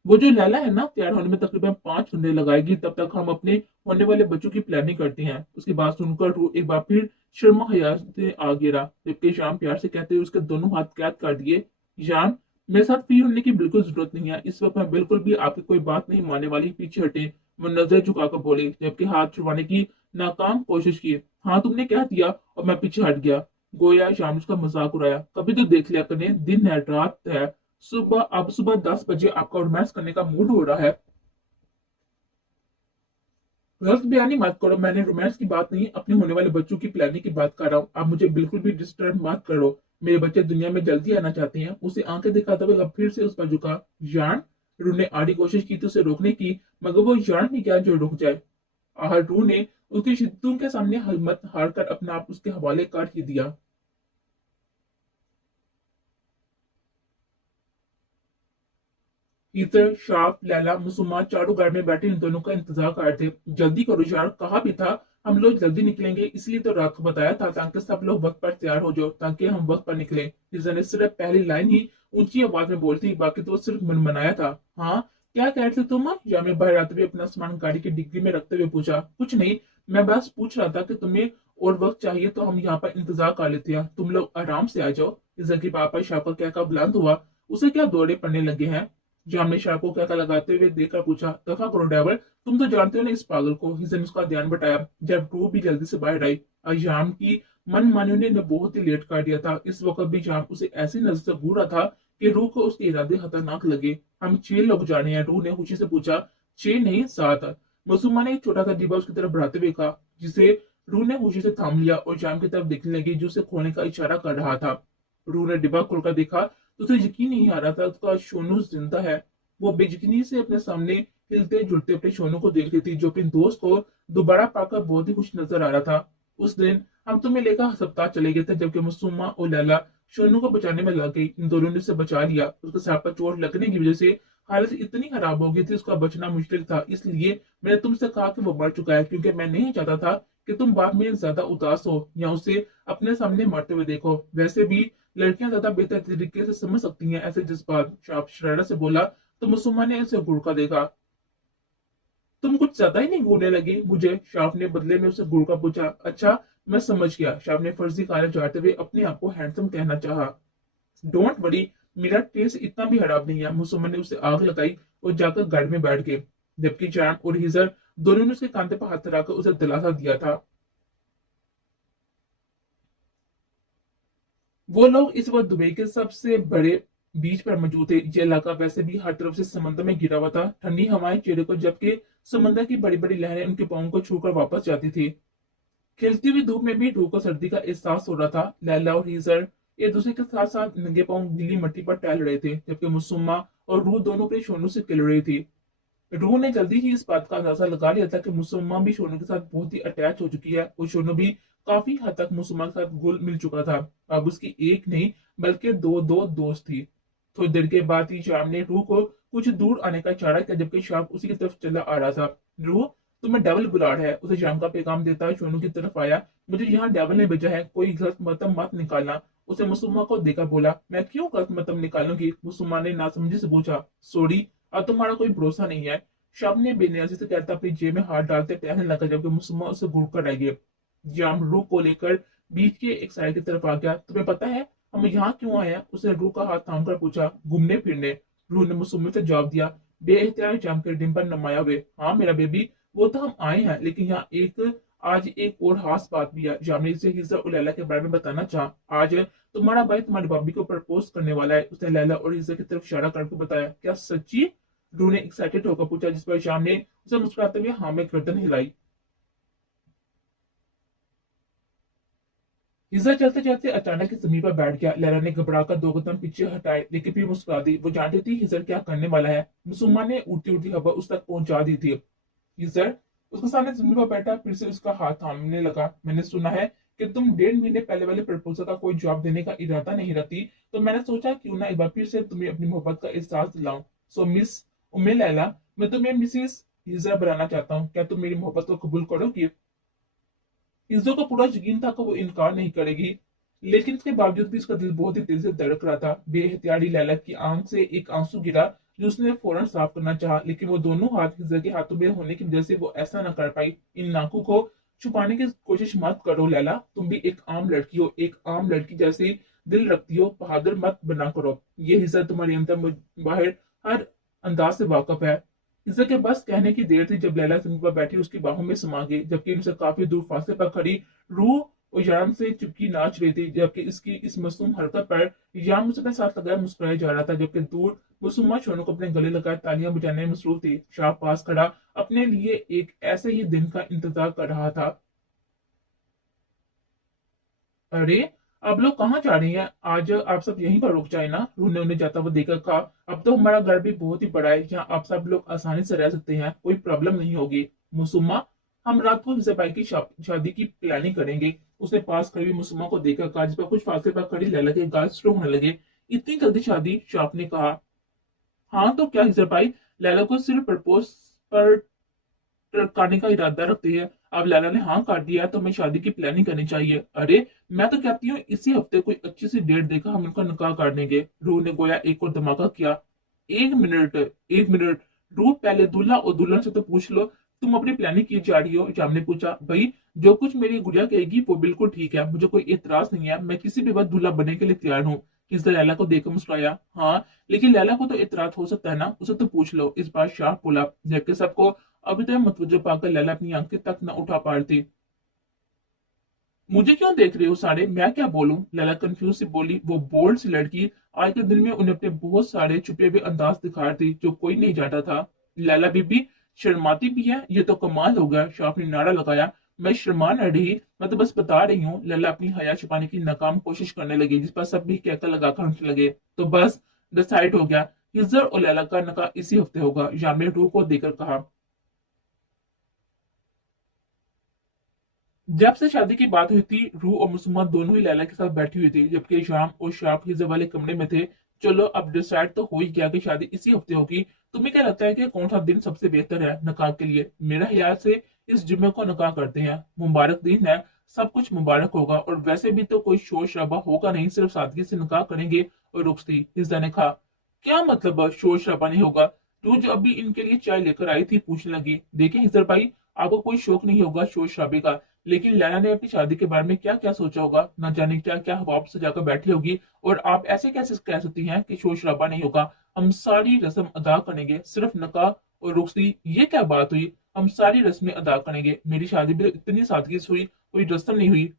वो जो लैला है ना, तैयार होने में तकरीबन 5 घंटे लगाएगी। तब तक हम अपने होने वाले बच्चों की प्लानिंग करते हैं। उसकी बात सुनकर वो एक बार फिर शर्मा हया से आ गिरा, जबकि शाम प्यार से कहते हुए उसके दोनों हाथ कैद कर दिए। जान, मेरे साथ फ्री होने की बिल्कुल जरूरत नहीं है। इस वक्त मैं बिल्कुल भी आपकी कोई बात नहीं मानने वाली। पीछे हटे। वो नजर झुकाकर बोली, जबकि हाथ छुड़वाने की नाकाम कोशिश की। हाँ, तुमने कह दिया और मैं पीछे हट गया। गोया शाम उसका मजाक उड़ाया। कभी तो देख लिया करने, दिन है रात है। अब सुबह 10 बजे आपका रोमांस करने का मूड हो रहा है। गलत बयानी मत करो। मैंने रोमांस की बात नहीं, अपने होने वाले बच्चों की प्लानिंग की बात कर रहा हूँ। आप मुझे बिल्कुल भी डिस्टर्ब मत करो। मेरे बच्चे दुनिया में जल्दी आना चाहते हैं। उसे आंखें दिखाते हुए अब फिर से उस पर झुका। जान, रू ने आड़ी कोशिश की थी उसे रोकने की, मगर वो जान ही क्या जो रुक जाए। आह, रू ने उसकी शिद्दतों के सामने हिम्मत हार कर अपना आप उसके हवाले कर ही दिया। ईतर, शाफ, लैला, मुसुमा चारों घर में बैठे इन दोनों का इंतजार कर रहे थे। जल्दी करो यार, कहा भी था हम लोग जल्दी निकलेंगे, इसलिए तो रात को बताया था ताकि सब लोग वक्त पर तैयार हो जाओ, ताकि हम वक्त पर निकले। टीचर ने सिर्फ पहली लाइन ही ऊंची आवाज में बोलती, बाकी तो वो सिर्फ मनमनाया था। हाँ, क्या कह रहे थे तुम? या मैं बाहर आते हुए अपना सामान गाड़ी की डिग्गी में रखते हुए पूछा। कुछ नहीं, मैं बस पूछ रहा था कि तुम्हें और वक्त चाहिए तो हम यहाँ पर इंतजार कर लेते हैं, तुम लोग आराम से आ जाओ। इज्जत की पापा शाह पर कहकर बुलंद हुआ। उसे क्या दौरे पड़ने लगे हैं? जाम ने शाह को क्या लगाते हुए देखकर पूछा। दफा करो ड्राइवर, तुम तो जानते हो ना इस पागल को। हिजन उसका ध्यान बटाया जब ड्रू भी जल्दी से बाहर आई। जाम की मन मानियों ने बहुत ही लेट कर दिया था। इस वक्त भी जाम उसे ऐसी नजर से घूर रहा था कि रूह को उसके इरादे खतरनाक लगे। हम 6 लोग जा रहे हैं, रूह ने खुशी से पूछा। 6 नहीं, 7। मसूमा ने एक छोटा सा डिब्बा उसकी तरफ बढ़ाते हुए कहा, जिसे रूह ने खुशी से थाम लिया और जाम की तरफ देखने लगी जो उसे खोलने का इशारा कर रहा था। रूह ने डिब्बा खोलकर देखा तो उसे यकीन नहीं आ रहा था उसका सोनू जिंदा है। वो बेयकीनी से अपने सामने हिलते जुलते अपने सोनू को देख रही थी, जो अपने दोस्त को दोबारा पाकर बहुत ही खुश नजर आ रहा था। उस दिन हम तुम्हें लेकर अस्पताल चले गए थे, जबकि मासूमा और लैला सोनू को बचाने में लग गई। इन दोनों ने उसे बचा लिया। उसके सर पर चोट लगने की वजह से हालत इतनी खराब हो गई थी, उसका बचना मुश्किल था। इसलिए मैंने तुमसे कहा कि वो मर चुका है, क्योंकि मैं नहीं चाहता था कि तुम बाद में ज्यादा उदास हो या उसे अपने सामने मरते हुए देखो। वैसे भी लड़कियां ज्यादा बेहतर तरीके से समझ सकती हैं ऐसे जज्बात, शाप शरारा से बोला। तो मुसलमान ने उसे घूरका देखा। तुम कुछ ज्यादा ही नहीं घूरने लगे मुझे, शाफ ने बदले में उसे घूरका पूछा। अच्छा, मैं समझ गया। शाफ ने फर्जी खाना चाहते हुए अपने आप को हैंडसम कहना चाहा। डोंट वरी, मेरा टेस्ट इतना भी खराब नहीं है। मुसलमान ने उसे आग लगाई और जाकर गाड़ी में बैठ गए, जबकि जैम और हिजर दोनों ने उसके कांधे पर हाथ रखकर उसे दिलासा दिया था। वो लोग इस वक्त दुबई के सबसे बड़े बीच पर मौजूद थे। ये इलाका वैसे भी हर तरफ से समंदर में घिरा हुआ था। ठंडी हवाएं चेहरे को, जबकि समंदर की बड़ी बड़ी लहरें उनके पांवों को छूकर वापस जाती थी। खिलती हुई धूप में भी रूह को सर्दी का एहसास हो रहा था। लैला और हीजर एक दूसरे के साथ साथ नंगे पांव गीली मिट्टी पर टहल रहे थे, जबकि मुसम्मा और रूह दोनों अपने शोनों से खिल रही थी। रूह ने जल्दी ही इस बात का अंदाजा लगा लिया था कि मुसम्मा भी शोनू के साथ बहुत ही अटैच हो चुकी है और शोनू भी काफी हद तक मुसम्मा के साथ घुल मिल चुका था। अब उसकी एक नहीं बल्कि दो दो दोस्त थी। थोड़ी देर के बाद ही शाम ने रूह को कुछ दूर आने का इशारा किया, जबकि शाम उसी की तरफ चला आ रहा था। रूह, तुम्हें डेविल बुला रहा है, उसे शाम का पैगाम देता है शोनू की तरफ आया। मुझे यहाँ डेविल ने भेजा है, कोई गलत मतलब मत निकालना। उसे मुसम्मा को देखकर बोला। मैं क्यों गलत मतलब निकालूंगी? मुसम्मा ने नासमझी से पूछा। सॉरी, अब तुम्हारा कोई भरोसा नहीं है, शाम ने बेनियाजी से कहता अपनी जेब में हाथ डालते टहलने लगा, जबकि मुसम्मा उसे घूर कर रह गए। जाम रूह को लेकर बीच के एक साइड की तरफ आ गया। तुम्हें पता है हम यहाँ क्यों आए हैं? उसने रूह का हाथ थाम कर पूछा। घूमने फिरने, रूह ने मुसम्मा से जवाब दिया, बेइख्तियार जाम के डिंपल नमाया हुए। हाँ मेरा बेबी, वो तो हम आए हैं, लेकिन यहाँ आज एक और खास बात भी है। जाम ने इसे हिजर और लैला के बारे में बताना चाहा। आज तुम्हारा भाई तुम्हारी भाभी को प्रपोज करने वाला है, उसने लैला और हिजर की तरफ इशारा करके बताया। क्या सच्ची? रू ने एक्साइटेड होकर पूछा, जिस पर शाम ने उसे मुस्कुराते हुए हाँ में गर्दन हिलाई। हिजा चलते चलते अचानक ही जमीन पर बैठ गया। लैला ने घबराकर दो कदम पीछे हटाए, लेकिन फिर मुस्कुरा दी। वो जानती थी हिजर क्या करने वाला है। मुसुम्मा ने उड़ती उड़ती खबर उस तक पहुंचा दी थी। हिजर उसके सामने जमीन पर बैठा, फिर से उसका हाथ थामने लगा। मैंने सुना है कि तुम 1.5 महीने पहले वाले प्रपोजल का कोई जवाब देने का इरादा नहीं रखती, तो मैंने सोचा क्यों ना एक बार फिर से तुम्हें अपनी मोहब्बत का एहसास दिलाऊं। सो मिस उम्मे लैला, मैं तुम्हें मिसिस हिजरा बनाना चाहता हूँ। क्या तुम मेरी मोहब्बत को कबूल करोगी? इज्जो को पूरा यकीन था कि वो इनकार नहीं करेगी, लेकिन इसके बावजूद भी उसका दिल बहुत ही तेज से धड़क रहा था। बेहतियारी लैला की आंख से एक आंसू गिरा, जो उसने फौरन साफ करना चाहा, लेकिन वो दोनों हाथ हिज्जा के हाथों में होने की वजह से वो ऐसा ना कर पाई। इन नाकों को छुपाने की कोशिश मत करो लैला, तुम भी एक आम लड़की हो, एक आम लड़की जैसे दिल रखती हो, बहादुर मत बना करो। ये हिस्सा तुम्हारे अंदर बाहर हर अंदाज से वाकफ है। इज्जत के बस कहने की देर थी जब लैला जमीन पर बैठी उसकी बाहों में समा गई, जबकि उनसे काफी दूर फासले पर खड़ी रूह और याम से चुपकी नाच रही थी, जबकि इसकी इस मासूम हरकत पर याम उसे अपने साथ लगाए मुस्कुराया जा रहा था, जबकि दूर मासूमा शोनू को अपने गले लगाए तालियां बजाने में मसरूफ थी। शाह पास खड़ा अपने लिए एक ऐसे ही दिन का इंतजार कर रहा था। अरे, आप लोग कहाँ जा रही हैं? आज आप सब यहीं पर रुक जाए ना, रूह ने उन्हें जाता हुआ देखकर कहा। अब तो हमारा घर भी बहुत ही बड़ा है, जहाँ आप सब लोग आसानी से रह सकते हैं, कोई प्रॉब्लम नहीं होगी। मुसुम्मा, हम रात को हिस्से भाई की शादी की प्लानिंग करेंगे, उसने पास खड़ी हुई मुसुम्मा को देखकर कहा, जिस पर कुछ फासले पर खड़ी लैला के गाल शुरू होने लगे। इतनी जल्दी शादी? शाप ने कहा। हाँ तो क्या हिस्से भाई लैला को सिर्फ प्रपोज पर करने का इरादा रखते हैं। अब लैला ने हाँ कर दिया तो हमें शादी की प्लानिंग करनी चाहिए। अरे, मैं तो कहती हूँ इसी हफ्ते कोई अच्छी सी डेट देखा हम उनका निकाह कर देंगे। रूह ने गोया एक और धमाका किया। 1 मिनट, 1 मिनट, रूह पहले दूल्हा और दुल्हन से तो पूछ लो तुम अपनी प्लानिंग की जा रही हो। जाम ने पूछा। भाई, जो कुछ मेरी गुड़िया कहेगी वो बिल्कुल ठीक है, मुझे कोई एतराज नहीं है, मैं किसी भी वक्त दूल्हा बनने के लिए तैयार हूँ। किसने लैला को देखकर मुस्कुराया। हाँ, लेकिन लैला को तो एतराज हो सकता है ना, उसे तो पूछ लो। इस बार शाह बोला, जबकि सबको अभी तक मुतवज्जो पाकर लैला अपनी आंखें तक न उठा पा रही थी। मुझे क्यों देख रहे हो सारे, मैं क्या बोलूं? लैला कंफ्यूज सी बोली। वो बोल्ड सी लड़की आज के दिन में उन्हें अपने बहुत सारे छुपे हुए अंदाज दिखा रही थी जो कोई नहीं जानता था। लैला बीबी शर्माती भी है, ये तो कमाल हो गया, शाफ ने नारा लगाया। मैं शर्मा न रही, मैं तो बस बता रही हूँ। लैला अपनी हया छुपाने की नाकाम कोशिश करने लगी, जिस पर सब भी कहकर लगाकर हंसने लगे। तो बस डिसाइड हो गया, हिजर और लैला का निकाह इसी हफ्ते होगा, जामिया रूह को देकर कहा। जब से शादी की बात हुई थी, रूह और मुसम्मा दोनों ही लैला के साथ बैठी हुई थी, जबकि शाम और शाप हिजर वाले कमरे में थे, चलो अब डिसाइड तो हो ही गया कि शादी इसी हफ्ते होगी। तुम्हें क्या लगता है कि कौन सा दिन सबसे बेहतर है निकाह के लिए? मेरा ख्याल से इस जुम्मे को निकाह करते हैं, मुबारक दिन है, सब कुछ मुबारक होगा, और वैसे भी तो कोई शोर शराबा होगा नहीं, सिर्फ सादगी से निकाह करेंगे। और रुखसती, हिस्सा ने कहा। क्या मतलब शोर शराबा नहीं होगा? तू जो अभी इनके लिए चाय लेकर आई थी पूछने लगी। देखिए हिजर भाई, आपको कोई शौक नहीं होगा शोर शराबे का, लेकिन लैला ने अपनी शादी के बारे में क्या क्या सोचा होगा, न जाने क्या क्या हवाब से जाकर बैठी होगी। और आप ऐसे कैसे कह सकती हैं कि शोर शराबा नहीं होगा? हम सारी रस्म अदा करेंगे, सिर्फ निकाह और रुखसती, ये क्या बात हुई? हम सारी रस्में अदा करेंगे, मेरी शादी भी इतनी सादगी से हुई, कोई रस्म नहीं हुई।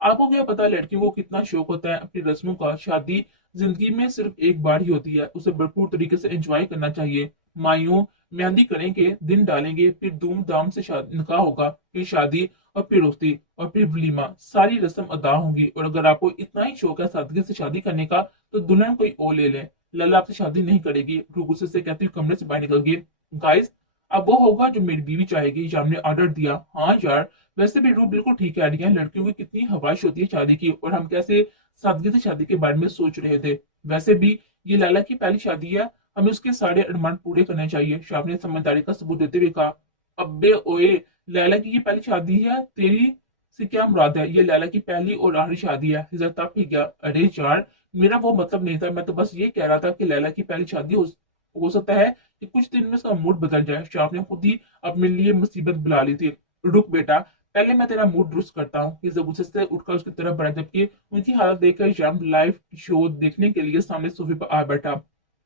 आपको क्या पता लड़कियों को कितना शौक होता है अपनी रस्मों का? शादी जिंदगी में सिर्फ एक बार ही होती है, उसे भरपूर तरीके से एंजॉय करना चाहिए। मायूं मेहंदी करेंगे, दिन डालेंगे, फिर धूमधाम से निकाह होगा, फिर शादी, और फिर रुखती, और फिर वलीमा, सारी रस्म अदा होंगी। और अगर आपको इतना ही शौक है सादगी से शादी करने का, तो दुल्हन कोई और ले लें। लल्ला आपसे शादी नहीं करेगी, रूह गुस्से से कहती हुई कमरे से बाहर निकल गई। गाइस, अब वो होगा जो मेरी बीवी चाहेगी, या हमने ऑर्डर दिया। हाँ यार, वैसे भी रूह बिल्कुल ठीक कह रही है, लड़कियों की कितनी हवाइश होती है शादी की, और हम कैसे सादगी से शादी के बारे में सोच रहे थे। वैसे भी ये लाला की पहली शादी है, हमें उसके सारे अरमान पूरे करने चाहिए, शाह ने समझदारी का सबूत देते हुए कहा। अब्बे ओए, लैला की ये पहली शादी है, तेरी से क्या मुराद है? ये लैला की पहली और आखिरी शादी है। हिजर तब ही गया। अरे यार, मेरा वो मतलब नहीं था, मैं तो बस ये कह रहा था कि लैला की पहली शादी हो सकता है कि कुछ दिन में उसका मूड बदल जाए। शाह ने खुद ही अपने लिए मुसीबत बुला ली थी। रुक बेटा, पहले मैं तेरा मूड दुरुस्त करता हूँ। हिजर गुस्से से उठकर उसकी तरफ बढ़ा, जबकि उनकी हालत देखकर शाम लाइव शो देखने के लिए सामने सोफे पर आ बैठा।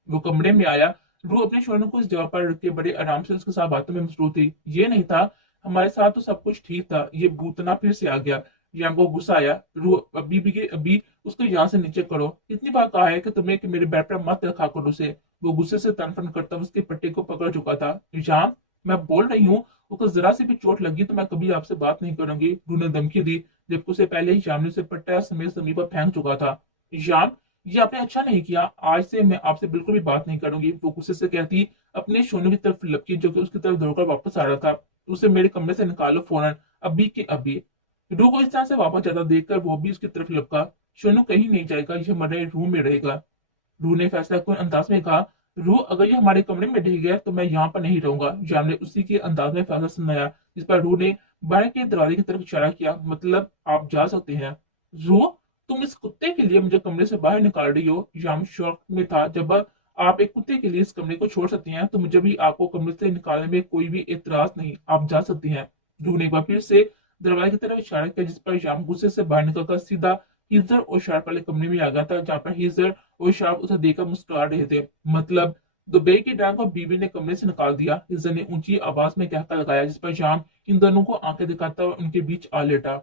वो कमरे में आया। रूह अपने शोनू को उस जगह पर रख के बड़े आराम से उसके साथ बातों में मसरूफ थी। ये नहीं था, हमारे साथ तो सब कुछ ठीक था, ये भूतना फिर से आ गया। याम को गुस्सा आया। रूह अभी भी के अभी उसको यहाँ से नीचे करो, इतनी बार कहा है कि तुम्हें कि मेरे बेड पर मत रखा करो उसे। वो गुस्से से तनफन करता उसके पट्टे को पकड़ चुका था। याम, मैं बोल रही हूँ, उसको जरा से भी चोट लगी तो मैं कभी आपसे बात नहीं करूंगी, रूह ने धमकी दी, जबकि उसे पहले ही शाम ने उसे पट्टा समेत जमीन पर फेंक चुका था। याम, ये आपने अच्छा नहीं किया, आज से मैं आपसे बिल्कुल भी बात नहीं करूंगी। वो गुस्से से कहती, अपने सोनू की तरफ लपकी, जो कि उसकी तरफ दौड़कर वापस आ रहा था। उसे मेरे कमरे से निकालो फौरन, अभी के अभी। रू को इस तरह से वापस जाता देखकर वो भी उसकी तरफ लपका। सोनू कहीं नहीं जाएगा, ये हमारे रूम में रहेगा। रू ने फैसला कुन अंदाज में कहा। रू, अगर ये हमारे कमरे में रह गया तो मैं यहाँ पर नहीं रहूंगा, जाम ने उसी के अंदाज में फैसला सुनाया। जिस पर रू ने बाहर के दरवाजे की तरफ इशारा किया, मतलब आप जा सकते हैं। रू, तुम इस कुत्ते के लिए मुझे कमरे से बाहर निकाल रही हो? जाम शौक में था। जब आप एक कुत्ते के लिए इस कमरे को छोड़ सकती हैं, तो मुझे भी आपको कमरे से निकालने में कोई भी एतराज नहीं, आप जा सकती हैं। रू ने एक बार फिर से दरवाजे की तरफ इशारा किया, जिस पर जाम गुस्से से बाहर निकलकर सीधा हिजर और शार्प वाले कमरे में आ गया था, जहाँ पर हिजर और शार्प उसे देखकर मुस्कुरा रहे थे। मतलब दुबई की डांग को बीवी ने कमरे से निकाल दिया, हिजर ने ऊंची आवाज में कहका लगाया, जिस पर शाम इन दोनों को आंखें दिखाता और उनके बीच आ लेटा।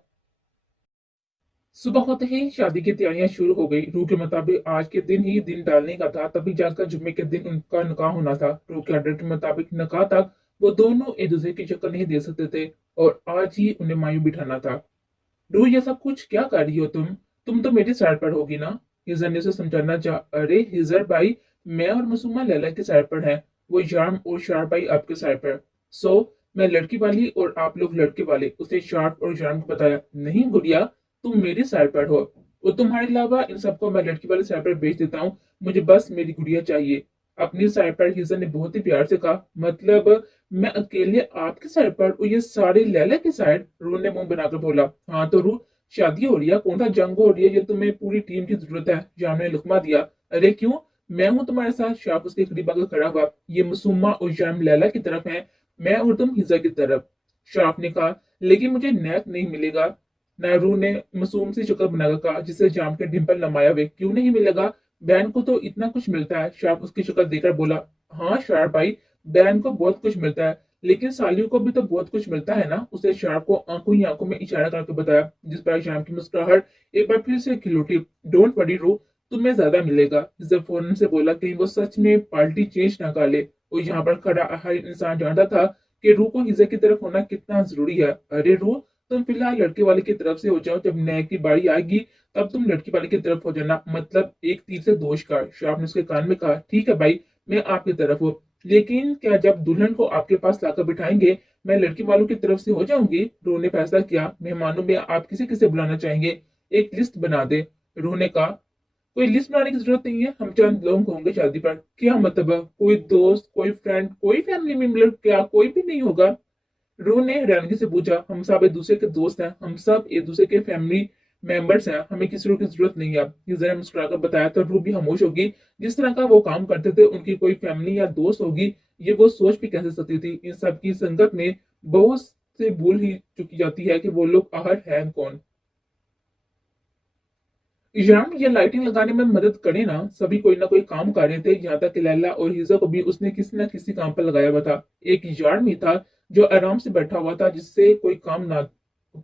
सुबह होते ही शादी की तैयारियां शुरू हो गई। रूह के मुताबिक आज के दिन ही दिन डालने का था, तभी जाकर जुम्मे के दिन उनका निकाह होना था। रूह के ऑर्डर के मुताबिक निकाह तक वो दोनों एक दूसरे की शक्ल नहीं दे सकते थे, और आज ही उन्हें मायूं बिठाना था। रूह, ये सब कुछ क्या कर रही हो तुम तो मेरी साइड पर होगी ना? हिजर ने उसे समझाना चाहा। अरे हिजर भाई, मैं और मसूमा लैला के साइड पर है, वो शार्म और शार्प भाई आपके साइड पर। सो मैं लड़की वाली और आप लोग लड़के वाले, उसे शार्प और शार्म को बताया। नहीं गुड़िया, तुम मेरी साइड पर हो, और तुम्हारे अलावा इन सबको मैं लड़की वाली साइड पर भेज देता हूँ, मुझे बस मेरी गुड़िया चाहिए। अपनी साइड पर हिजर ने बहुत ही प्यार से कहा। मतलब मैं अकेले आपकी साइड पर और ये सारे लैला की साइड? रू ने मुंह बनाकर बोला। हाँ तो रू, शादी हो रही है, कौन सा जंग हो रही है, ये तुम्हें पूरी टीम की जरूरत है, जाम ने लुकमा दिया। अरे क्यों, मैं हूं तुम्हारे साथ। शाफ उसके करीब आकर खड़ा हुआ। ये मसूमा और जाम लैला की तरफ है, मैं और तुम हिजा की तरफ। शाफ ने कहा। लेकिन मुझे नैक नहीं मिलेगा। नाहरू ने मासूम सी शक्ल बनाकर कहा, जिसे जाम के डिंपल नमाया हुए। क्यों नहीं मिलेगा, बहन को तो इतना कुछ मिलता है। शार्प उसकी शक्ल देखकर बोला। हाँ शार्प भाई, बहन को बहुत कुछ मिलता है, लेकिन सालियों को भी तो बहुत कुछ मिलता है ना, उसे शार्प को आंखों ही आंखों में इशारा करके बताया, जिस पर शाम की मुस्कुराहट एक बार फिर से खिल उठी। डोंट वरी रो, तुम्हें ज्यादा मिलेगा। जब फौरन से बोला, कहीं वो सच में पार्टी चेंज ना कर ले। और यहाँ पर खड़ा हर इंसान जानता था कि रू को हिजा की तरफ होना कितना जरूरी है। अरे रू, तुम फिलहाल लड़के वाले की तरफ से हो जाओ, जब न्याय की बारी आएगी तब तुम लड़की वाले की तरफ हो जाना, मतलब एक तीर से दो शिकार। शाह ने उसके कान में कहा। ठीक है भाई, मैं आपकी तरफ हूँ, लेकिन क्या जब दुल्हन को आपके पास लाकर बिठाएंगे मैं लड़की वालों की तरफ से हो जाऊंगी? रूह ने फैसला किया। मेहमानों में आप किसे किसे बुलाना चाहेंगे, एक लिस्ट बना दे, रूह ने कहा। कोई लिस्ट बनाने की जरूरत नहीं है, हम चंद लोग होंगे शादी पर। क्या मतलब है? कोई दोस्त, कोई फ्रेंड, कोई फैमिली मेंबर, क्या कोई भी नहीं होगा? रू ने हैरानगी से पूछा। हम सब एक दूसरे के दोस्त हैं, हम सब एक दूसरे के फैमिली मेंबर्स हैं, हमें किसी और की जरूरत नहीं है। यूजर ने मुस्कुराकर बताया। तो रू भी खामोश होगी। जिस तरह का वो काम करते थे, उनकी कोई फैमिली या दोस्त होगी, ये वो सोच भी कैसे सकती थी? इन सब की संगत में बहुत से भूल ही चुकी जाती है कि वो लोग आहर हैं कौन। याम, ये लाइटिंग लगाने में मदद करे ना। सभी कोई ना कोई काम कर रहे थे, यहाँ तक कि लैला और हिजा को भी उसने किसी न किसी काम पर लगाया हुआ था। एक यार्ड में था जो आराम से बैठा हुआ था, जिससे कोई काम ना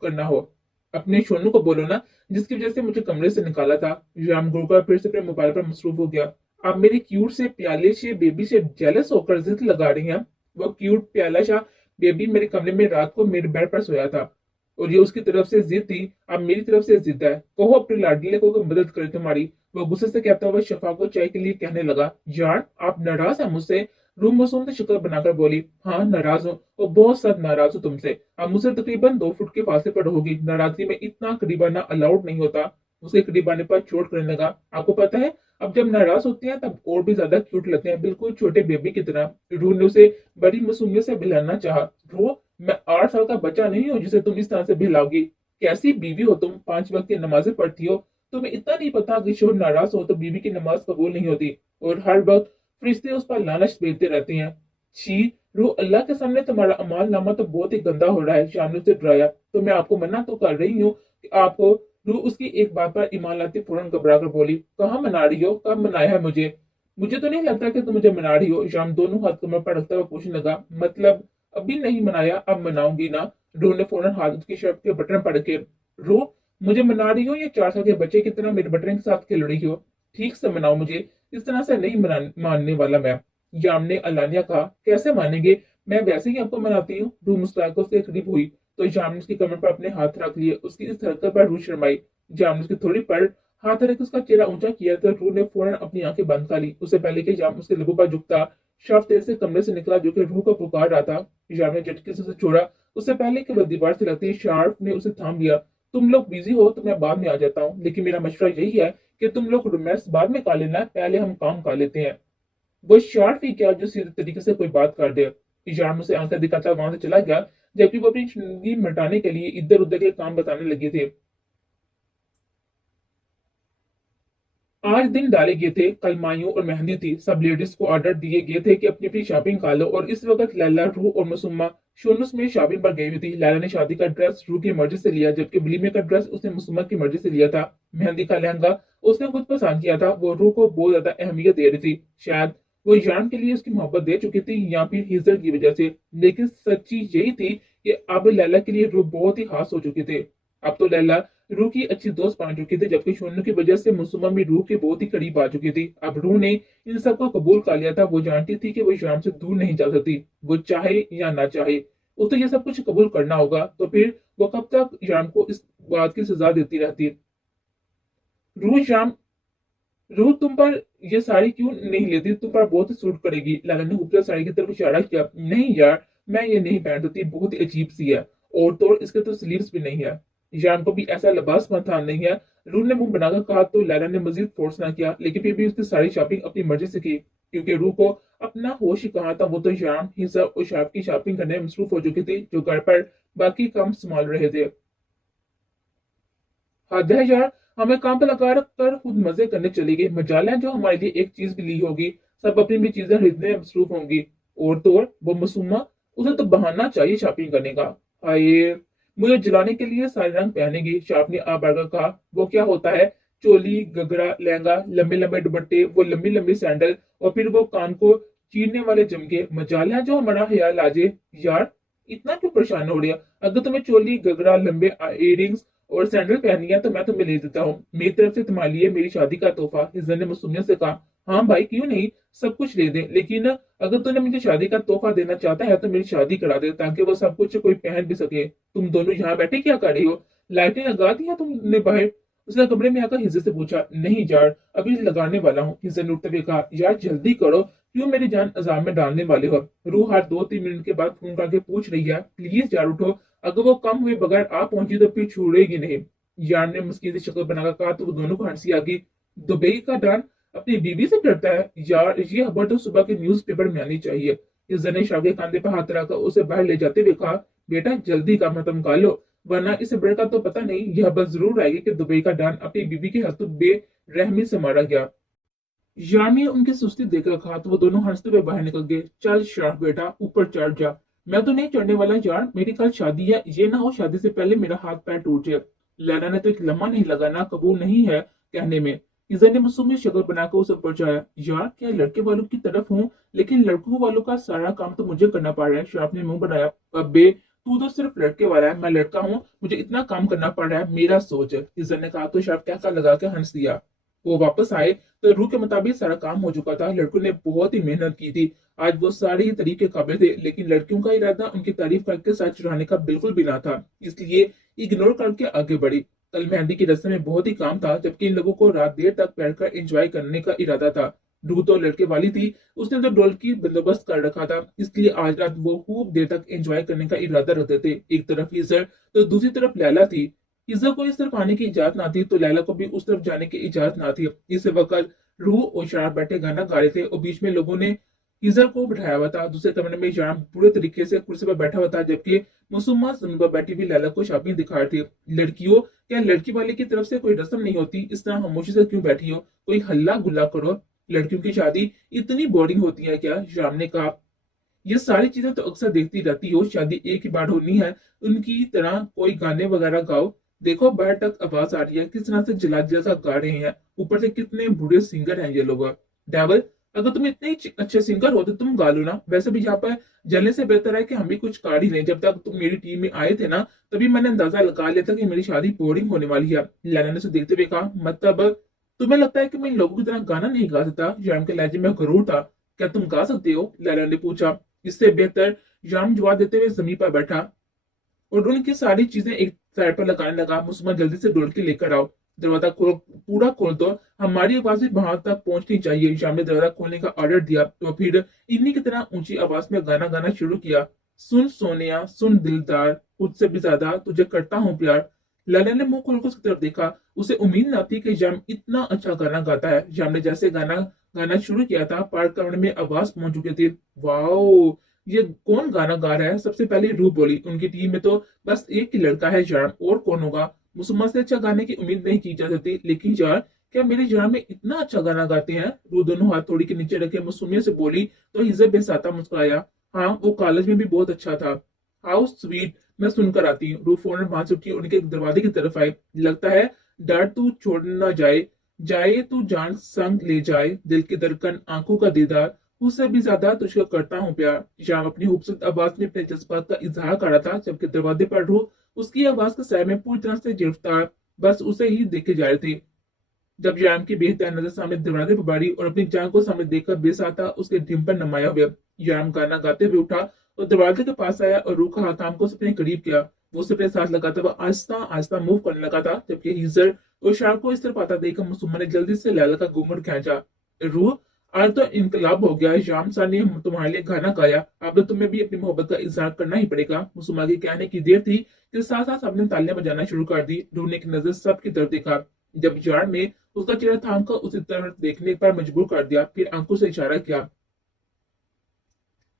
करना हो। अपने शोनू को बोलो ना, जिसकी वजह से मुझे कमरे से निकाला था। याम गुरुकर फिर से अपने मोबाइल पर मसरूफ हो गया। आप मेरे क्यूट से प्याले से बेबी से जेलस होकर जिद लगा रही हैं। वो क्यूट प्याला सा बेबी मेरे कमरे में रात को मेरे बेड पर सोया था, और ये उसकी तरफ से जिद थी। अब मेरी तरफ से जिद है, कहो अपने लाडले को मदद करे तुम्हारी। वो गुस्से से कहता हुआ शफा को चाय के लिए कहने लगा। यार, आप नाराज हैं मुझसे? रूम मासूम ने शक्ल बनाकर बोली। हाँ, नाराज हूँ, और बहुत सख्त नाराज हूँ तुमसे। अब मुझसे तकरीबन 2 फुट के फासले पर रहोगी। नाराजगी में इतना करीब आना अलाउड नहीं होता। उसके करीब आने पर चोट करने लगा। आपको पता है, अब जब नाराज होते हैं तब और भी ज्यादा क्यूट लगते हैं, बिल्कुल छोटे बेबी की तरह। रूह ने उसे बड़ी मासूमियत से बिलाना चाहा। रूह, मैं 8 साल का बच्चा नहीं हूँ जिसे तुम इस तरह से भिलाओगी। कैसी बीवी हो तुम? 5 वक्त की नमाजें पढ़ती हो। तुम्हें इतना नहीं पता कि शोहर नाराज हो तो बीवी की नमाज कबूल नहीं होती, और हर वक्त फरिश्ते उस पर लानत भेजते रहते हैं। छी! रूह, अल्लाह के सामने तुम्हारा अमाल नामा तो बहुत ही गंदा हो रहा है। शाम ने उसे डराया। तो मैं आपको मना तो कर रही हूँ कि आपको। रूह उसकी एक बात पर ईमान लाती फौरन घबरा कर बोली। कहाँ मना रही हो? कब मनाया है मुझे? मुझे तो नहीं लगता कि तुम मुझे मना रही हो। शाम दोनों हाथ कमर पर रखता हुआ पूछने लगा। मतलब अभी नहीं मनाया, अब मनाऊंगी ना। रो ने फौरन हाथ उसकी शर्ट के बटन पकड़ के। रो, मुझे मना रही हो या 4 साल के बच्चे की तरह मेरे बटन के साथ खेल रही हो? ठीक से मनाओ मुझे, इस तरह से नहीं मानने वाला मैं। याम ने अलानिया कहा। कैसे मानेंगे? मैं वैसे ही आपको मनाती हूँ। रू मुस्कुराकर उसके करीब हुई तो याम ने उसकी कमर पर अपने हाथ रख लिए। उसकी इस हरकत पर रू शर्माई। याम ने उसकी थोड़ी पर हाथ रख उसका चेहरा ऊंचा किया तो रू ने फौरन अपनी आंखें बंद कर ली। उससे पहले कि याम उसके लबों पर झुकता, शव तेज से कमरे से निकला जो कि रूह को पुकार रहा था। याम ने झटके से उसे छोड़ा। उससे पहले कि वह दीवार से लगती शार्प ने उसे थाम लिया। तुम लोग बिजी हो तो मैं बाद में आ जाता हूँ, लेकिन मेरा मशवरा यही है कि तुम लोग रोमांस बाद में कर लेना, पहले हम काम कर लेते हैं। वो शार्प ही क्या जो सीधे तरीके से कोई बात कर दे। याम उसे आंखें दिखाता वहां से चला गया, जबकि वो अपनी जिंदगी मिटाने के लिए इधर उधर के काम बताने लगे थे। आज दिन डाले गए थे, कल मायूं और मेहंदी थी। सब लेडीज को ऑर्डर दिए गए थे कि अपनी अपनी शॉपिंग कर लो, और इस वक्त लैला, रूह और मसुम्मा शोनुस में शॉपिंग पर गई हुई थी। लैला ने शादी का ड्रेस रूह की मर्जी से लिया, जबकि वलीमे का ड्रेस उसने मसुम्मा की मर्जी से लिया था। मेहंदी का लहंगा उसने खुद पसंद किया था। वो रूह को बहुत ज्यादा अहमियत दे रही थी। शायद वो यान के लिए उसकी मोहब्बत दे चुकी थी, या फिर हिजर की वजह से। लेकिन सच्ची यही थी कि अब लैला के लिए रूह बहुत ही खास हो चुकी थी। अब तो लैला रूह की अच्छी दोस्त बन चुकी थी, जबकि शोनू की वजह से मुसुमा भी रूह के बहुत ही करीब आ चुकी थी। अब रूह ने इन सबको कबूल कर लिया था। वो जानती थी कि वो शाम से दूर नहीं जा सकती, वो चाहे या ना चाहे। उसे ये सब कुछ कबूल करना होगा, तो फिर वो कब तक शाम को इस बात की सजा देती रहती? रूह, शाम, रूह तुम पर ये साड़ी क्यों नहीं लेती? तुम पर बहुत सूट करेगी। लाला ने खूबसूरत साड़ी की तरफ इशारा किया। नहीं यार, मैं ये नहीं पहन सकती, बहुत ही अजीब सी है, और तो और इसके तो स्लीव्स भी नहीं है। जान को भी ऐसा लिबास पसंद नहीं है। रूह ने मुंह बनाकर कहा तो लैला ने मजीद फोर्स ना किया, लेकिन फिर भी उसकी सारी शॉपिंग अपनी मर्जी से की, क्योंकि रूह को अपना होश ही कहा था। वो तो शाम हिस्सा और शाप की शॉपिंग करने में मसरूफ हो चुकी थी, जो घर पर बाकी काम संभाल रहे थे। हद है यार, हमें काम पे लगा रख कर खुद मजे करने चली गई। मजाल है जो हमारे लिए एक चीज भी ली होगी। सब अपनी अपनी चीजें खरीदने में मसरूफ होंगी, और तो और वो मासूमा, उसे तो बहाना चाहिए शॉपिंग करने का। हाय, मुझे जलाने के लिए सारे रंग पहनेगी। शाप ने आ बढ़कर कहा। वो क्या होता है? चोली, घगरा, लहंगा, लंबे लंबे दुपट्टे, वो लंबी लंबी सैंडल, और फिर वो कान को चीरने वाले झुमके। मजाल है जो हमारा ख्याल आ जाए। यार, इतना क्यों परेशान हो रही है? अगर तुम्हें चोली, घगरा, लंबे इयरिंग्स और सैंडल पहनी है तो मैं तुम्हें ले देता हूँ। मेरी तरफ से तुम्हारे लिए मेरी शादी का तोहफा। हिजर ने मासूमियत से कहा। हाँ भाई, क्यों नहीं, सब कुछ ले दे, लेकिन अगर तूने मुझे शादी का तोहफा देना चाहता है तो मेरी शादी करा दे, ताकि वो सब कुछ कोई पहन भी सके। तुम दोनों यहाँ बैठे क्या कर रही हो? लाइटें लगा दी है तुमने बाहर? उसने कमरे में आकर हिजर से पूछा। नहीं यार, अभी लगाने वाला हूँ। हिजर ने उठते हुए कहा। यार जल्दी करो, क्यों मेरी जान अजाब में डालने वाले हो? रूह हर 2-3 मिनट के बाद फोन करके पूछ रही है। प्लीज यार उठो, अगर वो कम हुए बगैर आप पहुंची तो फिर छोड़ेगी नहीं। यार ने मुस्किन से शक्ल बनाकर कहा तो वो दोनों को हंसी आ गई। दुबई का डॉन अपनी बीवी से डरता है? यार ये खबर तो सुबह के न्यूज़पेपर में आनी चाहिए। यूजर ने शाह के कंधे पर हाथ रखकर उसे बाहर ले जाते हुए कहा, बेटा जल्दी काम खत्म कर लो, वरना इस खबर का तो पता नहीं। यह खबर जरूर आएगी कि दुबई का डॉन अपनी बीवी के हाथों बेरहमी से मारा गया। यार ने उनकी सुस्ती देखकर कहा तो वो दोनों हंसते हुए बाहर निकल गए। चल शाह बेटा ऊपर चढ़ जा। मैं तो नहीं चढ़ने वाला यार, मेरी कल शादी है, ये ना हो शादी से पहले मेरा हाथ पैर टूट जाए। लैला ने तो एक लम्हा नहीं लगाना कबूल नहीं है कहने में। इज़ा ने मासूम शक्ल बनाकर उसे ऊपर चढ़ाया। यार क्या लड़के वालों की तरफ हूँ, लेकिन लड़कों वालों का सारा काम तो मुझे करना पड़ रहा है। शाह ने मुंह बनाया। अबे तू तो सिर्फ लड़के वाला है, मैं लड़का हूँ, मुझे इतना काम करना पड़ रहा है, मेरा सोच है। इज़ा ने कहा तो शाह क्या लगा के हंस दिया। वो वापस आए तो रूह के मुताबिक सारा काम हो चुका था। लड़कों ने बहुत ही मेहनत की थी। आज वो सारे ही तरीके काबिल थे, लेकिन लड़कियों का इरादा उनकी तारीफ करके साथ चढ़ाने का बिल्कुल भी ना था, इसलिए इग्नोर करके आगे बढ़ी। कल मेहंदी की रस्म में बहुत ही काम था, जबकि इन लोगों को रात देर तक बैठकर एंजॉय करने का इरादा था। रूह तो लड़के वाली थी, उसने तो डोल की बंदोबस्त कर रखा था, इसलिए आज रात वो खूब देर तक एंजॉय करने का इरादा रखते थे। एक तरफ ईजर तो दूसरी तरफ लैला थी। ईजा को इस तरफ आने की इजाजत ना थी तो लैला को भी उस तरफ जाने की इजाजत ना थी। इस वक्त रूह और शाम बैठे गाना गा रहे थे और बीच में लोगों ने ईजा को बिठाया हुआ था। दूसरे कमरे में शाम पूरे तरीके से कुर्सी पर बैठा हुआ था, जबकि मुसम्मा जमीन पर बैठी हुई लैला को शाबी दिखा रही थी। लड़कियों, क्या लड़की वाले की तरफ से कोई रस्म नहीं होती? इस तरह खामोशी से क्यों बैठी हो? कोई हल्ला गुल्ला करो। लड़कियों की शादी इतनी बोरिंग होती है क्या? शाम ने कहा। ये सारी चीजें तो अक्सर देखती रहती हो, शादी एक ही बार होनी है, उनकी तरह कोई गाने वगैरह गाओ। देखो बाहर तक आवाज आ रही है, किस तरह से जला जला गा रहे हैं, ऊपर से कितने बुरे सिंगर हैं ये लोग। डेवल, अगर तुम इतने अच्छे सिंगर हो तो तुम गा लो ना। वैसे भी यहाँ पर जलने से बेहतर है कि हम भी कुछ गा ही लें। जब तक तुम मेरी टीम में आए थे ना, तभी मैंने अंदाजा लगा लिया था कि मेरी शादी बोरिंग होने वाली है। लैला ने उसे देखते हुए कहा, मतलब तुम्हें लगता है कि मैं इन लोगों की तरह गाना नहीं गा सकता? जैम के लहजे में गरूर था। क्या तुम गा सकते हो? लैला ने पूछा। इससे बेहतर जाम जवाब देते हुए जमीन पर बैठा और उनकी सारी चीजें एक साइड पर लगाने लगा। मुसलमान जल्दी से ढोल के लेकर आओ, दरवाजा खोल, पूरा खोल दो, हमारी आवाज भी वहां तक पहुंचनी चाहिए। शाम ने दरवाजा खोलने का ऑर्डर दिया तो फिर इन्हीं की तरह ऊंची आवाज में गाना गाना शुरू किया। सुन सोनिया सुन दिलदार, खुद से भी ज्यादा तुझे करता हूँ प्यार। लाला ने मुंह खोलकर उसकी तरफ देखा। उसे उम्मीद न थी कि जाम इतना अच्छा गाना गाता है। जाम ने जैसे गाना गाना शुरू किया था, पार करने में आवाज पहुंच चुकी थी। वाओ, ये कौन गाना गा रहा है? सबसे पहले रूह बोली। उनकी टीम में तो बस एक ही लड़का है जाम, और कौन होगा? मुसम्मा से अच्छा गाने की उम्मीद नहीं की जा सकती, लेकिन यार क्या मेरे जाम में इतना अच्छा गाना गाते हैं? रूह दोनों हाथ थोड़ी के नीचे रखे मुसम्मिया से बोली तो हिजब बेसाता मुस्कुराया। हाँ, वो कॉलेज में भी बहुत अच्छा था। हाउ स्वीट, मैं सुनकर आती हूँ। रूह फौरन वहां से उठी, उनके दरवाजे की तरफ आई। लगता है डर तू छोड़ ना जाए, जाए तू जान संग ले जाए, दिल की धड़कन आंखों का दीदार, उससे भी ज्यादा तुझको करता हूँ प्यार। शाम अपनी खूबसूरत आवाज में अपने जज्बात का इजहार कर रहा था, जबकि दरवाजे पर रूह उसकी आवाज के सैर में पूरी तरह से गिरफ्तार बस उसे ही देखे जा रही थी। जब जाम की बेहतर नजर सामने दरवाजे पर बारी और अपनी जान को सामने देखकर बेसाता उसके ढिम पर नमाया हुआ। जाम गाना गाते हुए उठा और दरवाजे के पास आया और रूह का हाथ थाम को अपने करीब किया। वो उसे अपने साथ लगाता हुआ आहिस्ता आहिस्ता मूव करने लगा था, जबकि हिजर और शार को इस तरफ आता देखकर मुसम्मा ने जल्दी से लैला का घूंघट खींचा। रूह, आज तो इनकलाब हो गया है। शाम सा ने तुम्हारे लिए गाना गाया, अब तो तुम्हें भी अपनी मोहब्बत का इजहार करना ही पड़ेगा। मुसम्मा के कहने की देर थी कि साथ साथ सबने तालियां बजाना शुरू कर दी। रूह ने एक नजर सबकी तरफ देखा। जब जार ने उसका चेहरा थाम कर उसी तरफ देखने पर मजबूर कर दिया, फिर आंखों से इशारा किया।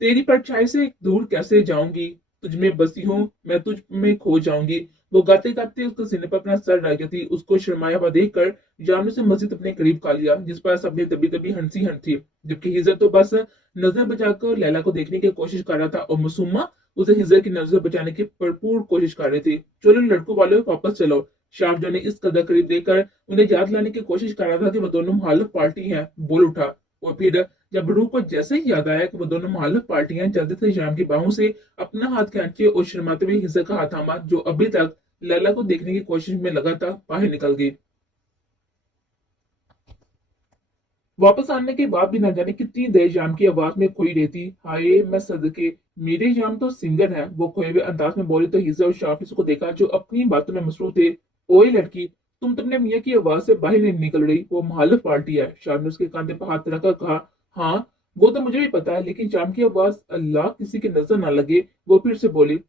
तेरी परछाई से दूर कैसे जाऊंगी, तुझ में बसी हूँ मैं, तुझ में खो जाऊंगी। वो गाते गाते उसके सीने पर अपना सर रख थी। उसको शर्माया हुआ देखकर जाम ने उसे मस्जिद अपने करीब खा लिया, जिस पर सबने दबी दबी हंसी थी। जबकि हिजर तो बस नजर बचाकर लैला को देखने की कोशिश कर रहा था और मासूमा उसे हिजर की नजर बचाने की भरपूर कोशिश कर रही थी। चलो लड़कों वालों वापस चलो। शाहजहां ने इस कदर करीब देखकर उन्हें याद लाने की कोशिश कर रहा था कि वो दोनों मुखालिफ पार्टी हैं, बोल उठा। और फिर जब रूह को जैसे ही याद आया कि वो दोनों मुखालिफ पार्टियां जल्दी से शाम की बाहों से अपना हाथ खींचे और शर्माते हुए हिस्से का हाथ थामा, जो अभी तक लैला को देखने की कोशिश में लगा था, बाहर निकल गई। वापस आने के बाद भी न जाने कितनी देर जाम की आवाज में खोई रहती। हाय मैं सदके, मेरे जाम तो सिंगर है, वो खोए हुए अंदाज में बोली तो हिजा और शाफिज को देखा जो अपनी बातों में मसरूफ थे। ओए लड़की, तुमने मियाँ की आवाज से बाहर नहीं निकल रही, वो मुखालिफ पार्टी है। शाम ने उसके कंधे पर हाथ रखकर कहा। हाँ, वो तो मुझे भी पता है, लेकिन जाम की आवाज, अल्लाह किसी की नजर ना लगे। वो फिर से बोली।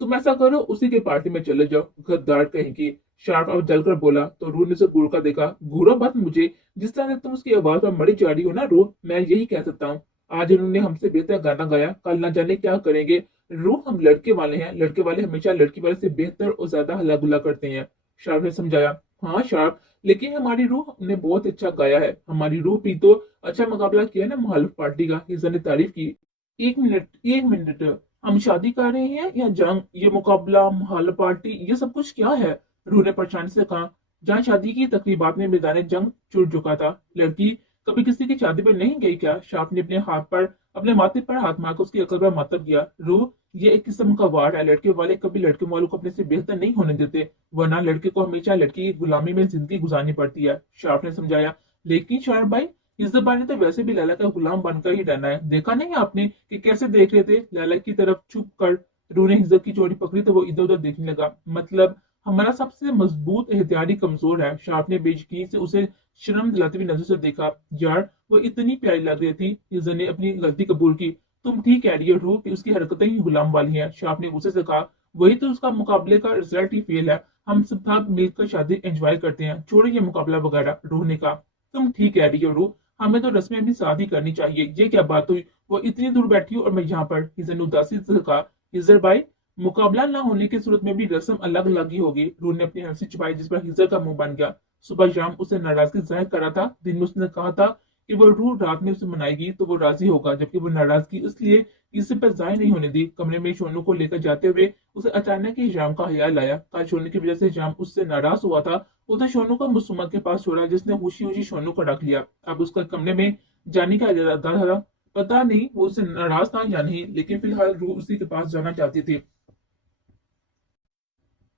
तुम ऐसा करो, उसी के पार्टी में चले जाओ, गद्दार कहीं की। शार्प अब जलकर बोला तो रू ने उसे घूर कर देखा। घूरो मत मुझे, जिस तरह से तुम उसकी आवाज पर मरी जा रही हो ना रू, मैं यही कह सकता हूँ। आज उन्होंने हमसे बेहतर गाना गाया, कल ना जाने क्या करेंगे। रू हम लड़के वाले हैं, लड़के वाले हमेशा लड़की वाले से बेहतर और ज्यादा हल्ला गुल्ला करते हैं। शार्प ने समझाया। हाँ शार्प, लेकिन हमारी रूह ने बहुत अच्छा गाया है। हमारी रूह भी तो अच्छा मुकाबला किया ना मुखालिफ पार्टी का, हिजर ने तारीफ की। एक मिनट, एक मिनट, हम शादी कर रहे हैं या जंग? ये मुकाबला, मुखालिफ पार्टी, ये सब कुछ क्या है? रूह ने परेशानी से कहा। जहाँ शादी की तकरीबात में मैदान जंग छूट चुका था। लड़की कभी किसी की शादी पर नहीं गई क्या? शार्प ने अपने हाथ पर, अपने माथे पर हाथ मारकर उसकी अकल पर मातब किया। रूह, ये एक किस्म का वार है। लड़के वाले कभी लड़के वालों को अपने से बेहतर नहीं होने देते, वरना लड़के को हमेशा लड़की की गुलामी में जिंदगी गुजारनी पड़ती है। शार्प ने समझाया। लेकिन शार्प भाई, इज्जत भाई ने तो वैसे भी लैला का गुलाम बनकर ही रहना है। देखा नहीं आपने कि कैसे देख रहे थे लैला की तरफ छुप कर? रू ने हिज्जत की चोरी पकड़ी तो वो इधर उधर देखने लगा। मतलब हमारा सबसे मजबूत एहतियाती कमजोर है। शार्प ने बेयकीनी से उसे शर्म दिलाती हुई नजर से देखा। यार वो इतनी प्यारी लग रही थी। हिज्जत ने अपनी गलती कबूल की। तुम ठीक कह रही हो रू कि उसकी हरकतें ही गुलाम वाली हैं। शार्प ने गुस्से से कहा। वही तो उसका मुकाबले का रिजल्ट ही फेल है। हम सब साथ मिलकर शादी एंजॉय करते हैं, छोड़ो ये मुकाबला वगैरह। रूह ने कहा। तुम ठीक कह रही हो रू, हमें तो रस्में भी शादी करनी चाहिए। ये क्या बात हुई? वो इतनी दूर बैठी हो और मैं यहाँ पर। हिजर ने उदासी से कहा। हिजर भाई, मुकाबला ना होने की सूरत में भी रस्म अलग अलग ही होगी। रूह ने अपनी हंसी छुपाई, जिस पर हिजर का मुंह बन गया। सुबह शाम उसे नाराजगी जाहिर कर रहा था। दिन में उसने कहा था कि वो रूह रात में उसे मनाएगी तो वो राजी होगा, जबकि वो नाराजगी इसलिए किसी पर जाहिर नहीं होने दी। कमरे में सोनू को लेकर जाते हुए उसे अचानक ही जाम का ख्याल आया। कल सोनू की वजह से जाम उससे नाराज हुआ था। उसने सोनू को मुसम्मा के पास छोड़ा, जिसने खुशी खुशी सोनू को रख लिया। अब उसका कमरे में जाने का इरादा था। पता नहीं वो उससे नाराज था या नहीं, लेकिन फिलहाल रूह उसी के पास जाना चाहती थी।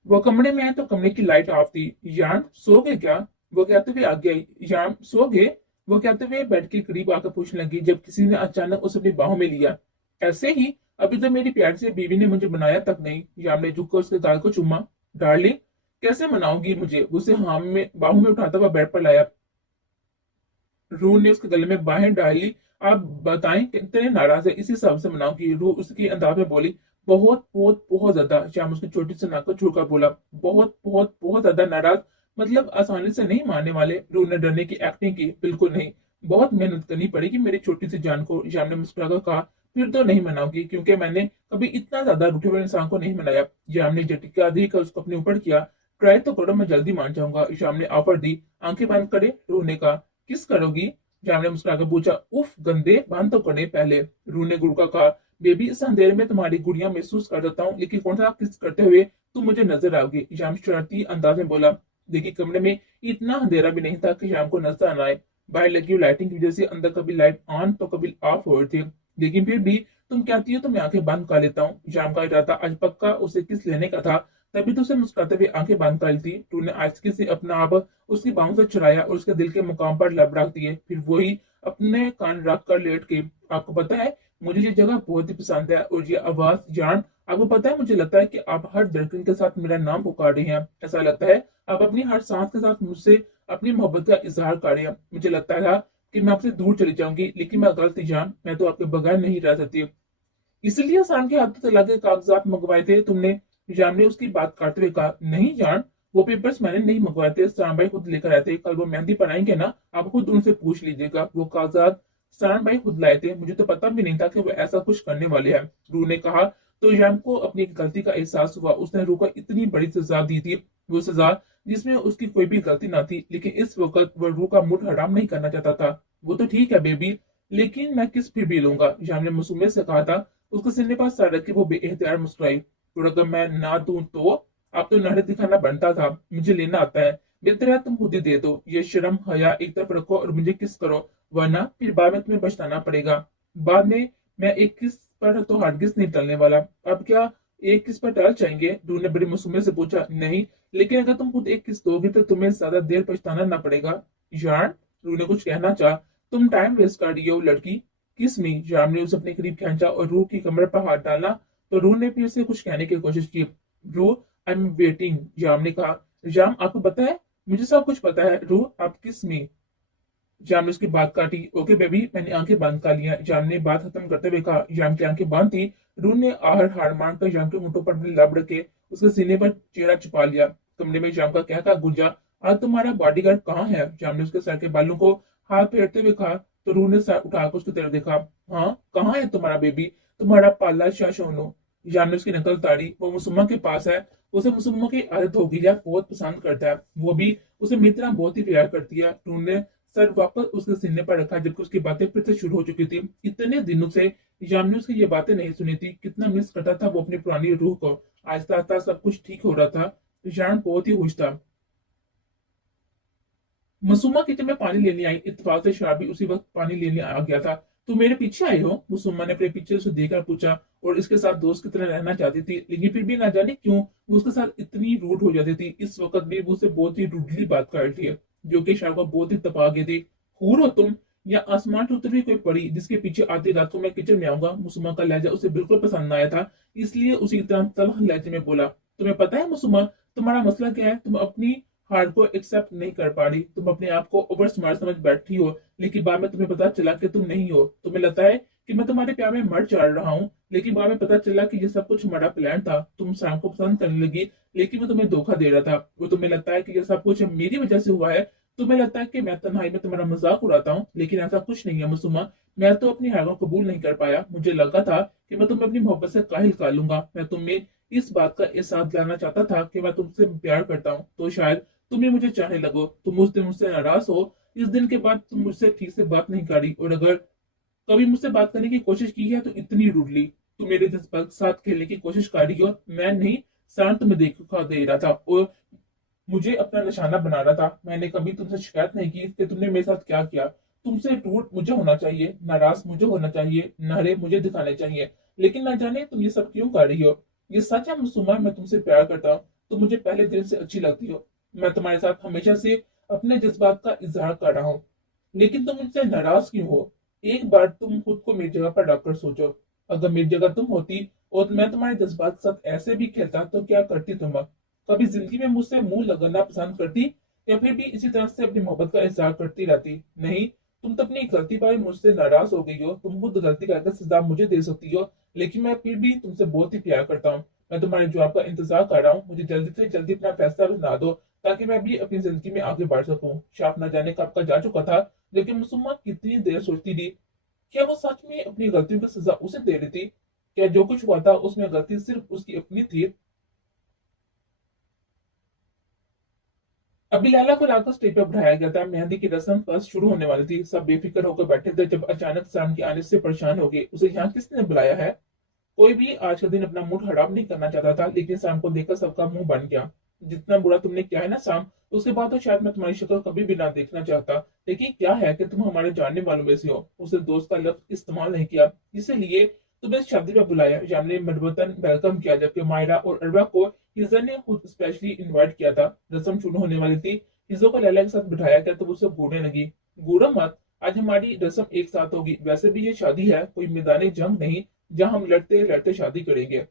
वो कमरे में आए तो कमरे की लाइट ऑफ थी। यान सो गए क्या? वो कहते हुए आगे आई। यान सो गए? वो कहते हुए बेड के करीब आकर पूछने लगी, जब किसी ने अचानक उसे अपनी बाहों में लिया। ऐसे ही, अभी तो मेरी प्यारी सी बीवी ने मुझे बनाया तक नहीं। याम ने झुककर उसके गाल को चूमा। डार्लिंग, कैसे मनाओगी मुझे? उसे हाम में बाहों में उठाता हुआ बेड पर लाया। रूह ने उसके गले में बाहें डाली। आप बताएं कितने नाराज है, इसी हिसाब से मनाऊंगी। रूह उसके अंदाज में बोली। बहुत बहुत बहुत ज्यादा। श्याम उसकी चोटी से नाक को छूकर बोला। बहुत बहुत बहुत ज्यादा नाराज? मतलब आसानी से नहीं मानने वाले? रूह ने डरने की एक्टिंग की। बिल्कुल नहीं, बहुत मेहनत करनी पड़ेगी मेरी छोटी सी जान को। श्याम ने मुस्कुराकर कहा। फिर तो नहीं मनाऊंगी, क्योंकि मैंने कभी इतना ज्यादा रूठे हुए इंसान को नहीं मनाया। श्याम ने झटका देकर उसको अपने ऊपर किया। ट्राई तो करो, मैं जल्दी मान जाऊंगा। श्याम ने ऑफर दी। आंखें बंद करे, रूह ने कहा। किस करोगी? जाम ने मुस्कुराकर पूछा। उफ गंदे, बांध तो करे पहले। रू ने गुड़ का कहा। बेबी, इस अंधेरे में तुम्हारी गुड़िया महसूस कर सकता हूँ, लेकिन कौन सा किस करते हुए तुम मुझे नजर आओगी। शाम शरारती अंदाज में बोला। देखिए कमरे में इतना अंधेरा भी नहीं था कि शाम को नजर न आए। बाहर लगी हुई लाइटिंग की वजह से अंदर कभी लाइट ऑन तो कभी ऑफ हो रही थी। लेकिन फिर भी तुम कहती हो तो मैं आंखें बंद कर लेता हूँ। शाम का इरादा आज पक्का उसे किस लेने का था, तभी तो उसे मुस्कुराते हुए आंखें बंद कर ली थी। टू ने आहिस्ते से अपना आप उसकी बाहों से चुराया और उसके दिल के मुकाम पर लब रख दिए। फिर वही अपने कान रख कर लेट के। आपको पता है, मुझे ये जगह बहुत ही पसंद है, और ये आवाज जान, आपको पता है, मुझे लगता है कि आप हर धड़कन के साथ मेरा नाम पुकार रहे हैं। ऐसा लगता है आप अपनी हर सांस के साथ मुझसे अपनी मोहब्बत का इजहार कर रहे हैं। मुझे लगता था कि मैं आपसे दूर चली जाऊंगी, लेकिन मैं गलत थी जान। मैं तो आपके बगैर नहीं रह सकती। इसलिए आसान के हाथों से लगे कागजात मंगवाए थे तुमने? जान ने उसकी बात काटते हुए कहा। नहीं जान, वो पेपर्स मैंने नहीं मंगवाए थे, सारण भाई खुद लेकर आए थे। कल वो मेहंदी पर आएंगे ना, आप खुद उनसे पूछ लीजिएगा। वो कागजात सारण भाई खुद लाए थे, मुझे तो पता भी नहीं था कि वो ऐसा कुछ करने वाले हैं। रू ने कहा। तो जान को अपनी गलती का एहसास हुआ। उसने रू को इतनी बड़ी सजा दी थी, वो सजा जिसमें उसकी कोई भी गलती ना थी। लेकिन इस वक्त वह रू का मूड हराम नहीं करना चाहता था। वो तो ठीक है बेबी, लेकिन मैं किस फिर भी लूंगा, जान ने मासूमियत से कहा था। उसके सीने पर सर रख के वो बेइख्तियार मुस्कुराई। और अगर मैं ना दूं तो? अब तो नाटक दिखाना बनता था, मुझे लेना आता है। बेहतर है तुम खुद ही दे दो। ये शर्म हया एक तरफ रखो और मुझे किस करो, वरना फिर बाद में तुम्हें पछताना पड़ेगा। बाद में मैं एक किस पर तो हरगिज नहीं टलने वाला। अब क्या एक किस पर टल जाएंगे? डू ने बड़ी मासूमियत से पूछा। नहीं, लेकिन अगर तुम खुद एक किस दोगे तो तुम्हें ज्यादा देर पछताना ना पड़ेगा। यार, रू ने कुछ कहना चाहा। तुम टाइम वेस्ट कर रही हो लड़की। किस में? जाम ने उसे अपने करीब खींचा और रूह की कमर पर हाथ डाला। तो रूह ने फिर से कुछ कहने की कोशिश की। रूह, आई एम वेटिंग, जाम ने कहा। जाम, आपको पता है, मुझे सब कुछ पता है। रूह, आप किस में? जाम ने उसकी बात काटी। ओके बेबी, मैंने आंखें बंद कर लिया, जाम ने बात खत्म करते हुए कहा। जाम की आंखें बंद थी। रून ने आहर हार मारकर जाम के होंठों पर अपनी लब रख के उसके सीने पर चेहरा छुपा लिया। कमरे में जाम का क्या कहा गुंजा, आज तुम्हारा बॉडीगार्ड कहाँ है? जाम ने उसके सर के बालों को हाथ फेरते हुए कहा। तो रून ने सर उठाकर उसकी तरफ देखा। हाँ, कहाँ है तुम्हारा बेबी, तुम्हारा पाला शाह सोनू? जाम ने उसकी नकल ताड़ी। वो मुसम्मा के पास है, उसे मुसम्मा की आदत होगी या बहुत पसंद करता है, वो भी उसे मेरी तरह बहुत ही प्यार करती है। रून ने सर वापस उसके सीने पर रखा जबकि उसकी बातें फिर से शुरू हो चुकी थी। इतने दिनों से जाम ने उसकी ये बातें नहीं सुनी थी। कितना मिस करता था वो अपनी पुरानी रूह को। आहिस्ता आहिस्ता सब कुछ ठीक हो रहा था। जान बहुत ही खुश था। मसूमा किचन में पानी लेने आई। इत्तेफाक से शराबी उसी वक्त पानी लेने आ गया था। तुम मेरे पीछे आए हो? मुसम्मा ने अपने पीछे उसे देखकर पूछा और इसके साथ दोस्त की तरह रहना चाहती थी, लेकिन फिर भी ना जाने क्यों वो उसके साथ इतनी रूड हो जाती थी। इस वक्त भी वो उसे बहुत ही रूडली बात कर रही है, जो कि शाह को बहुत ही तपा गई थी। हूर हो तुम या आसमान से उतरी कोई परी जिसके पीछे आधी रात को मैं किचन में आऊंगा? मुसम्मा का लहजा उसे बिल्कुल पसंद आया था, इसलिए उसी तरह तलख लहजे में बोला। तुम्हें पता है मुसम्मा, तुम्हारा मसला क्या है? तुम अपनी हार को एक्सेप्ट नहीं कर पा रही। तुम अपने आप को ओवर स्मार्ट समझ बैठी हो, लेकिन बाद में तुम्हें पता चला कि तुम नहीं हो। तुम्हें लगता है कि मैं तुम्हारे प्यार में मर चढ़ रहा हूँ, लेकिन बाद में पता चला कि ये सब कुछ हमारा प्लान था। तुम शाम को पसंद करने लगी, लेकिन वो तुम्हें धोखा दे रहा था। वो तुम्हें लगता है कि ये सब कुछ मेरी वजह से हुआ है। तुम्हें लगता है कि मैं तन्हाई में तुम्हारा मजाक उड़ाता हूँ, लेकिन ऐसा कुछ नहीं है मसूमा। मैं तो अपनी हार को कबूल नहीं कर पाया। मुझे लगा था कि मैं तुम्हें अपनी मोहब्बत से काहिल कर लूंगा। मैं तुम्हें इस बात का एहसास दिलाना चाहता था कि मैं तुमसे प्यार करता हूँ, तो शायद तुम भी मुझे चाहने लगो। तुम उस दिन मुझसे नाराज हो। इस दिन के बाद तुम मुझसे ठीक से बात नहीं करी, और अगर कभी मुझसे बात करने की कोशिश की है तो इतनी रूडली। तुम मेरे जज्बात के साथ खेलने की कोशिश कर रही हो। मैं नहीं, शांत तुम्हें देखा दे रहा था और मुझे अपना निशाना बना रहा था। मैंने कभी तुमसे शिकायत नहीं की कि तुमने मेरे साथ क्या किया। तुमसे रूठ मुझे होना चाहिए, नाराज मुझे होना चाहिए, नारे मुझे दिखाने चाहिए, लेकिन ना जाने तुम ये सब क्यों कर रही हो। ये सच है मुसुमा, मैं तुमसे प्यार करता हूँ। तुम मुझे पहले दिन से अच्छी लगती हो। मैं तुम्हारे साथ हमेशा से अपने जज्बात का इजहार कर रहा हूँ, लेकिन तुम मुझसे नाराज क्यों हो? एक बार तुम खुद को मेरी जगह पर रखकर सोचो। अगर मेरी जगह तुम होती और मैं तुम्हारे जज्बात के साथ ऐसे भी खेलता तो क्या करती तुम? कभी जिंदगी में मुझसे मुंह लगाना पसंद करती, या फिर भी इसी तरह से अपनी मोहब्बत का इजहार करती रहती? नहीं, तुम तो अपनी गलती पर मुझसे नाराज हो गई हो। तुम खुद गलती करके सजा मुझे दे सकती हो, लेकिन मैं फिर भी तुमसे बहुत ही प्यार करता हूँ। मैं तुम्हारे जवाब का इंतजार कर रहा हूँ। मुझे जल्दी से जल्दी अपना फैसला बना दो, ताकि मैं भी अपनी जिंदगी में आगे बढ़ सकूं। शाफ न जाने कब का जा चुका था, लेकिन मुसम्मा कितनी देर सोचती रही। क्या वो सच में अपनी गलतियों की सजा उसे दे रही थी? क्या जो कुछ हुआ था उसमें गलती सिर्फ उसकी अपनी थी? अभी लैला को लाकर स्टेज पर बढ़ाया गया था। मेहंदी की रस्म बस शुरू होने वाली थी। सब बेफिक्र होकर बैठे थे जब अचानक शाम के आने से परेशान हो गए। उसे यहाँ किसने बुलाया है? कोई भी आज का दिन अपना मूड खराब नहीं करना चाहता था, लेकिन शाम को देखकर सबका मुंह बन गया। जितना बुरा तुमने किया है ना शाम, उसके बाद तो शायद मैं तुम्हारी शक्ल कभी भी ना देखना चाहता। लेकिन क्या है कि तुम हमारे जानने वालों में से हो। उसे दोस्त का लफ्ज इस्तेमाल नहीं किया, इसीलिए तुम्हें इस शादी में बुलाया। जाम ने मरबतन वेलकम किया, जबकि मायरा और अरबा को हिजा ने खुद स्पेशली इन्वाइट किया था। रस्म शुरू होने वाली थी। हिजो को लैला के साथ बिठाया गया तो वो उसे घूरने लगी। घूरो मत, आज हमारी रस्म एक साथ होगी। वैसे भी ये शादी है, कोई मैदानी जंग नहीं जहां हम लड़ते लड़ते शादी करेंगे।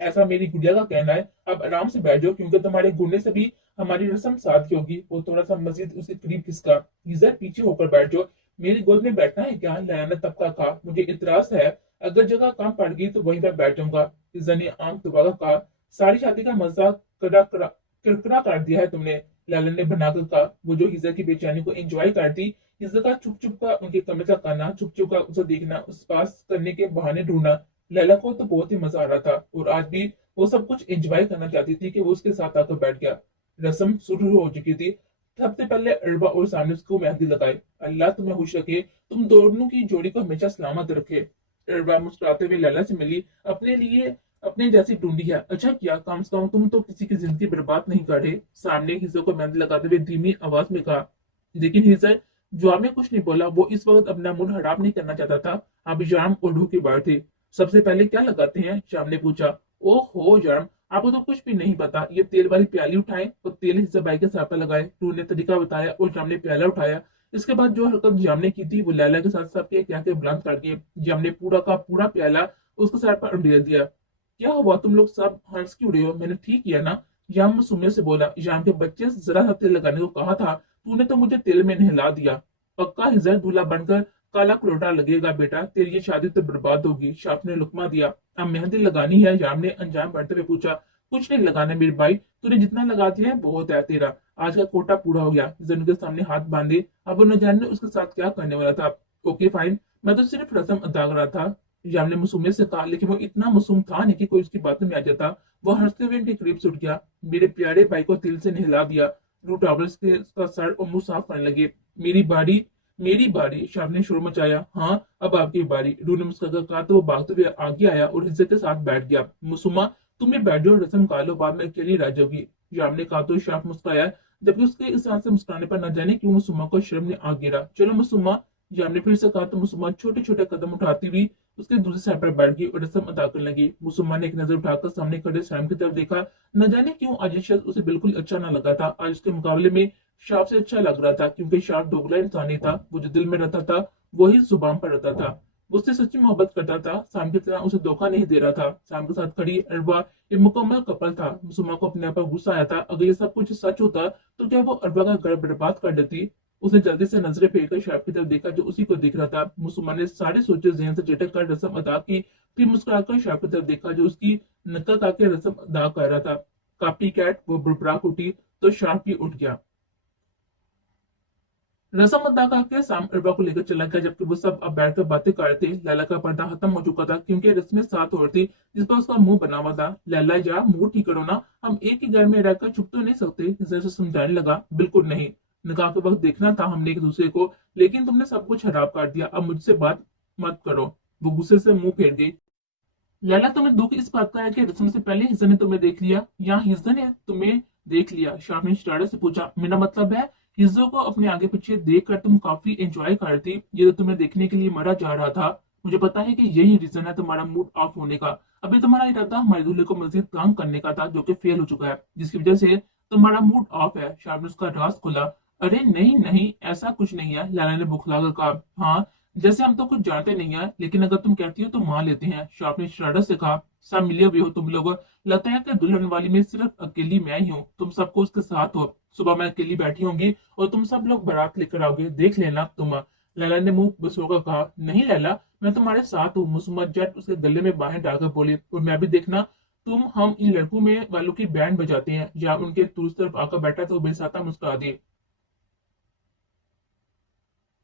ऐसा मेरी गुड़िया का कहना है। अब आराम से बैठ जाओ, क्योंकि तुम्हारे गुड़ने से भी हमारी रस्म सादगी होगी। वो थोड़ा सा मजीद उसके करीब खिसका। इज्जत पीछे होकर बैठ जाओ। मेरी गोद में बैठना है क्या? लया ने तबका कहा। मुझे इतराज है, अगर जगह कम पड़ गई तो वहीं पर बैठ जाऊंगा। इज्जत ने आंख दबाकर कहा। सारी शादी का मजाक किरकिरा कर दिया है तुमने, लैलन ने बनाकर कहा। वो जो हिजा की बेचैनी को एंजॉय करती, हिजा का चुप चुप का उनके कमरे तक आना, चुप चुप का उसे देखना, उस पास करने के बहाने ढूंढना, लैला को तो बहुत ही मजा आ रहा था। और आज भी वो सब कुछ एंजॉय करना चाहती थी कि वो उसके साथ आकर बैठ गया। रस्म शुरू हो चुकी थी। सबसे पहले अरबा और सामने उसको मेहंदी लगाई। अल्लाह तुम्हें खुश रखे, तुम दोनों की जोड़ी को हमेशा सलामत रखे। अरबा मुस्कुराते हुए लैला से मिली। अपने लिए अपने जैसी ढूंढी है, अच्छा किया, कम से कम तुम तो किसी की जिंदगी बर्बाद नहीं कर रहे। सामने हिस्सों को मेहंदी लगाते हुए धीमी आवाज में कहा। लेकिन हिस्सा जवाब में कुछ नहीं बोला। वो इस वक्त अपना मूड खराब नहीं करना चाहता था। अब जाम और ढू की बात थी। सबसे पहले क्या लगाते हैं? श्याम ने पूछा। ओहो जाम, आपको तो कुछ भी नहीं पता। ये तेल वाली प्याली उठाए और तेल हिस्सा बाई के सर पर लगाए। टू ने तरीका बताया और जाम ने प्याला उठाया। इसके बाद जो हरकत जाम ने की थी वो लैला के साथ सबके क्या के बुलंद कर दिए। जाम ने पूरा का पूरा प्याला उसके सर पर उंडेल दिया। क्या हुआ, तुम लोग सब हंस क्यों रहे हो? मैंने ठीक किया ना? जाम सुनने से बोला। जाम के बच्चे से जरा सा तेल लगाने को कहा था, तूने तो मुझे तेल में नहला दिया। पक्का हिजर दूल्हा बनकर काला कुलोटा लगेगा बेटा, तेरी ये शादी तो बर्बाद होगी। शाफ ने लुकमा दिया। अब मेहंदी लगानी है? याम ने अंजाम बढ़ते हुए पूछा। कुछ नहीं लगाना मेरे भाई, तूने जितना लगा दिया है बहुत है तेरा। आज का कोटा पूरा हो गया। हिजर के सामने हाथ बांधे। अब वो न जाने उसके साथ क्या करने वाला था। ओके फाइन, मैं तो सिर्फ रस्म अदा कर रहा था, याम ने मासूमियत से कहा, लेकिन वो इतना मासूम था नहीं कि कोई उसकी बातों में आ जाता। वो हंसते हुए उनके करीब से उठ गया। मेरे प्यारे भाई को तिल से नहला दिया। रू टॉवल्स के उसका सर और मुंह साफ करने लगे। मेरी बारी, मेरी बारी, शाम ने शोर मचाया। हाँ, अब आपकी बारी, रू ने मुस्कुराकर कहा तो वो भागते हुए आगे आया और हिज्जत के साथ बैठ गया। मुसुमा, तुम ये बैठ जाओ, रस्म खा लो, बाद में अकेली रह जाओगी, शाम ने कहा तो शाफ मुस्कुराया, जबकि उसके इस हाथ से मुस्कुराने पर न जाने क्यों मुसुमा को शर्म ने आ गिरा। चलो मुसुमा, याम ने फिर से कहा तो मुसुमा छोटे छोटे कदम उठाती हुई उसके दूसरे साइड पर बैठ गई और रस्म अदा करने लगी। मुसुमा ने एक नजर उठाकर सामने खड़े सैम की तरफ देखा। न जाने क्यों आज ये शख्स उसे बिल्कुल अच्छा न लगा था। आज उसके मुकाबले में शाफ से अच्छा लग रहा था, क्योंकि शाफ दोगला इंसान ही था। वो जो दिल में रहता था वही जुबान पर रहता था। वो उससे सच्ची मोहब्बत करता था, शाम की तरह उसे धोखा नहीं दे रहा था। शाम के साथ खड़ी अरबा एक मुकम्मल कपल था। मुसुमा को अपने आप पर गुस्सा आया था। अगर ये सब कुछ सच होता तो क्या वो अरबा का घर बर्बाद कर देती। उसने जल्दी से नजरें फेरकर शाफ की तरफ देखा जो उसी को दिख रहा था। मुसलमान ने सारे सोचे जहन से झटक कर रस्म अदा की, फिर मुस्कुराकर शाफ की तरफ देखा जो उसकी नक्का काके रस्म अदा कर रहा था। कापी कैट वो बुड़बुड़ाहट उठी तो शाफ भी उठ गया। रसम अदा करके साम अरबा को लेकर चला गया, जबकि वो सब अब बैठकर बातें कर रहे थे। लैला का पर्दा खत्म हो चुका था क्योंकि रस्में साथ हो रही थी जिस पर उसका मुंह बना हुआ था। लैला जा मुंह ठीक करो ना, हम एक ही घर में रहकर छुप तो नहीं सकते, जैसे समझाने लगा। बिल्कुल नहीं, निकाह के वक्त देखना था हमने एक दूसरे को, लेकिन तुमने सब कुछ खराब कर दिया। अब मुझसे बात मत करो। वो गुस्से से मुंह फेर गई। लैला, तुम्हें दुख इस बात का है कि रस्म से पहले हिस्सा ने तुम्हें देख लिया या हिस्सा ने तुम्हें देख लिया? शाह ने शरारत से पूछा। मेरा मतलब है हिस्सों को अपने आगे पीछे देख कर तुम काफी एंजॉय कर रही थी। ये तो तुम्हें देखने के लिए मरा जा रहा था। मुझे पता है कि यही रीजन है तुम्हारा मूड ऑफ होने का। अभी तुम्हारा इरादा हमारे दूल्हे को मजीद काम करने का था, जो कि फेल हो चुका है, जिसकी वजह से तुम्हारा मूड ऑफ है। शाह ने उसका राज खोला। अरे नहीं नहीं, ऐसा कुछ नहीं है, लैला ने बुखलाकर कहा। हाँ, जैसे हम तो कुछ जानते नहीं है, लेकिन अगर तुम कहती हो तो मान लेते हैं, शाह ने शरारत से कहा। सब मिले हुए हो तुम लोग, लगता है कि दुल्हन वाली में सिर्फ अकेली मैं ही हूँ, तुम सबको उसके साथ हो। सुबह मैं अकेली बैठी होंगी और तुम सब लोग बारात लेकर आओगे, देख लेना तुम। लैला ने मुंह बसोकर कहा। नहीं लैला, मैं तुम्हारे साथ हूँ, मुसम्मत जट उसके गले में बाहें डालकर बोले। और मैं भी देखना, तुम हम इन लड़कों में वालों की बैंड बजाते हैं। या उनके दूसरी तरफ आकर बैठा तो बेसाता मुस्कुरा दिए।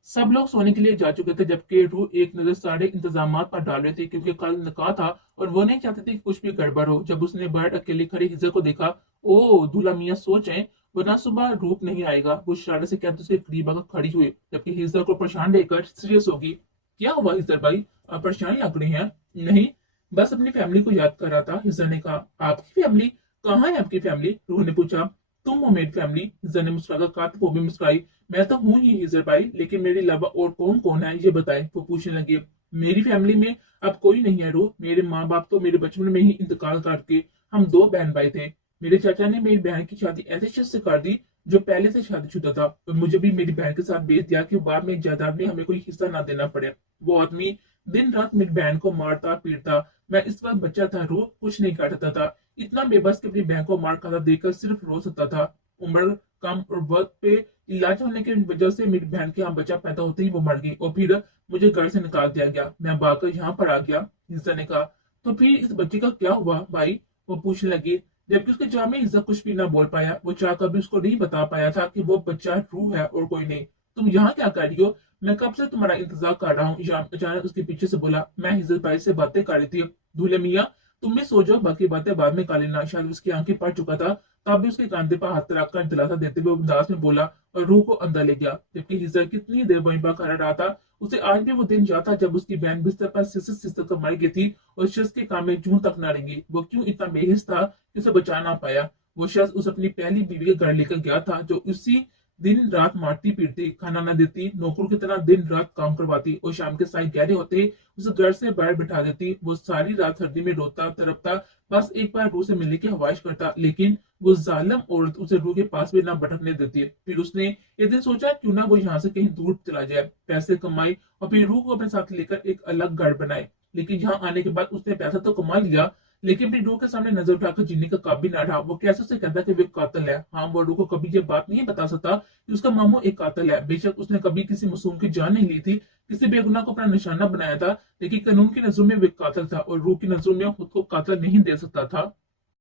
सब लोग सोने के लिए जा चुके थे, जबकि रूह एक नजर सारे इंतजाम पर डाल रही थी, क्योंकि कल निकाह था और वो नहीं चाहती थी कि कुछ भी गड़बड़ हो। जब उसने बाहर अकेली खड़ी हिज्जा को देखा, ओ दूल्हा मियाँ सोच है वरना सुबह रूप नहीं आएगा। वो शरारत से कहते उसके करीब आकर खड़ी हुई, जबकि हिज्जा को परेशान देखकर सीरियस होगी। क्या हुआ हिज्जा भाई, आप परेशान लग रहे हैं? नहीं, बस अपनी फैमिली को याद कर रहा था, हिज्जा ने कहा। आपकी फैमिली? कहाँ है आपकी फैमिली? रूह ने पूछा। तुम हो मेरी फैमिली, हिज्जा ने मुस्कुराकर कहा तो वो भी मुस्कुराई। मैं तो हूँ ही हिजर भाई, लेकिन मेरे अलावा और कौन कौन है ये बताए, वो पूछने लगे। मेरी फैमिली में अब कोई नहीं है रो, मेरे माँ बाप तो मेरे बचपन में ही इंतकाल करके, हम दो बहन भाई थे। मेरे चाचा ने मेरी बहन की शादी ऐसे शख्स से कर दी जो पहले से शादीशुदा था, और मुझे भी मेरी बहन के साथ भेज दिया कि बाद में जायदाद में हमें कोई हिस्सा ना देना पड़े। वो आदमी दिन रात मेरी बहन को मारता पीटता। मैं इस वक्त बच्चा था रो, कुछ नहीं कर सकता था। इतना बेबस कि अपनी बहन को मार खाता देखकर सिर्फ रो सकता था। उम्र कम और वक्त पे इलाज होने की वजह से मेरी बहन के यहाँ बच्चा पैदा होते ही वो मर गई और फिर मुझे घर से निकाल दिया गया। मैं भागकर यहाँ पर आ गया, हिस्सा ने कहा। तो फिर इस बच्चे का क्या हुआ भाई, वो पूछने लगी, जबकि उसके जवाब में हिस्सा कुछ भी ना बोल पाया। वो चाह कभी उसको नहीं बता पाया था कि वो बच्चा रूह है और कोई नहीं। तुम यहाँ क्या कर रही हो? मैं कब से तुम्हारा इंतजार कर रहा हूँ, अचानक उसके पीछे से बोला। मैं हिजर भाई से बातें कर रही थी। दूल्हे मियाँ, तुम भी सो जाओ, बाकी बातें बाद में कर लेना। शायद उसकी आंखें पड़ चुका था, तब भी उसके कांधे पर हाथ रखकर दिलासा देते हुए उदास में बोला और रूह को अंदर ले गया। जबकि हिजर कितनी देर वहीं पर खड़ा रहा था। उसे आज भी वो दिन याद था जब उसकी बहन बिस्तर पर सिसक कर मर गई थी और शख्स के काम में जून तक न रहेंगी। वो क्यों इतना बेहिस था कि उसे बचा ना पाया। वो शख्स उस अपनी पहली बीवी के घर लेकर गया था, जो उसी दिन रात मारती पीटती, खाना न देती, नौकरों की तरह दिन रात काम करवाती और शाम के साय गहरे होते उसे घर से बाहर बिठा देती। वो सारी रात सर्दी में रोता तड़पता, बस एक बार रूह से मिलने की ख्वाहिश करता, लेकिन वो जालिम औरत उसे रूह के पास भी ना भटकने देती। फिर उसने एक दिन सोचा क्यों ना वो यहाँ से कहीं दूर चला जाए, पैसे कमाए और फिर रूह को अपने साथ लेकर एक अलग घर बनाए। लेकिन यहाँ आने के बाद उसने पैसा तो कमा लिया, लेकिन भी रू के सामने नजर उठाकर जीने का काबिल ना रहा। वो कैसे से कहता कि वो एक कातिल है। हाँ, वो रू को कभी ये बात नहीं बता सकता कि उसका मामू एक कातिल है। बेशक उसने कभी किसी मासूम की जान नहीं ली थी, किसी बेगुनाह को अपना निशाना बनाया था, लेकिन कानून की नजरों में वो एक कातिल था और रू की नजरों में खुद को कातिल नहीं दे सकता था।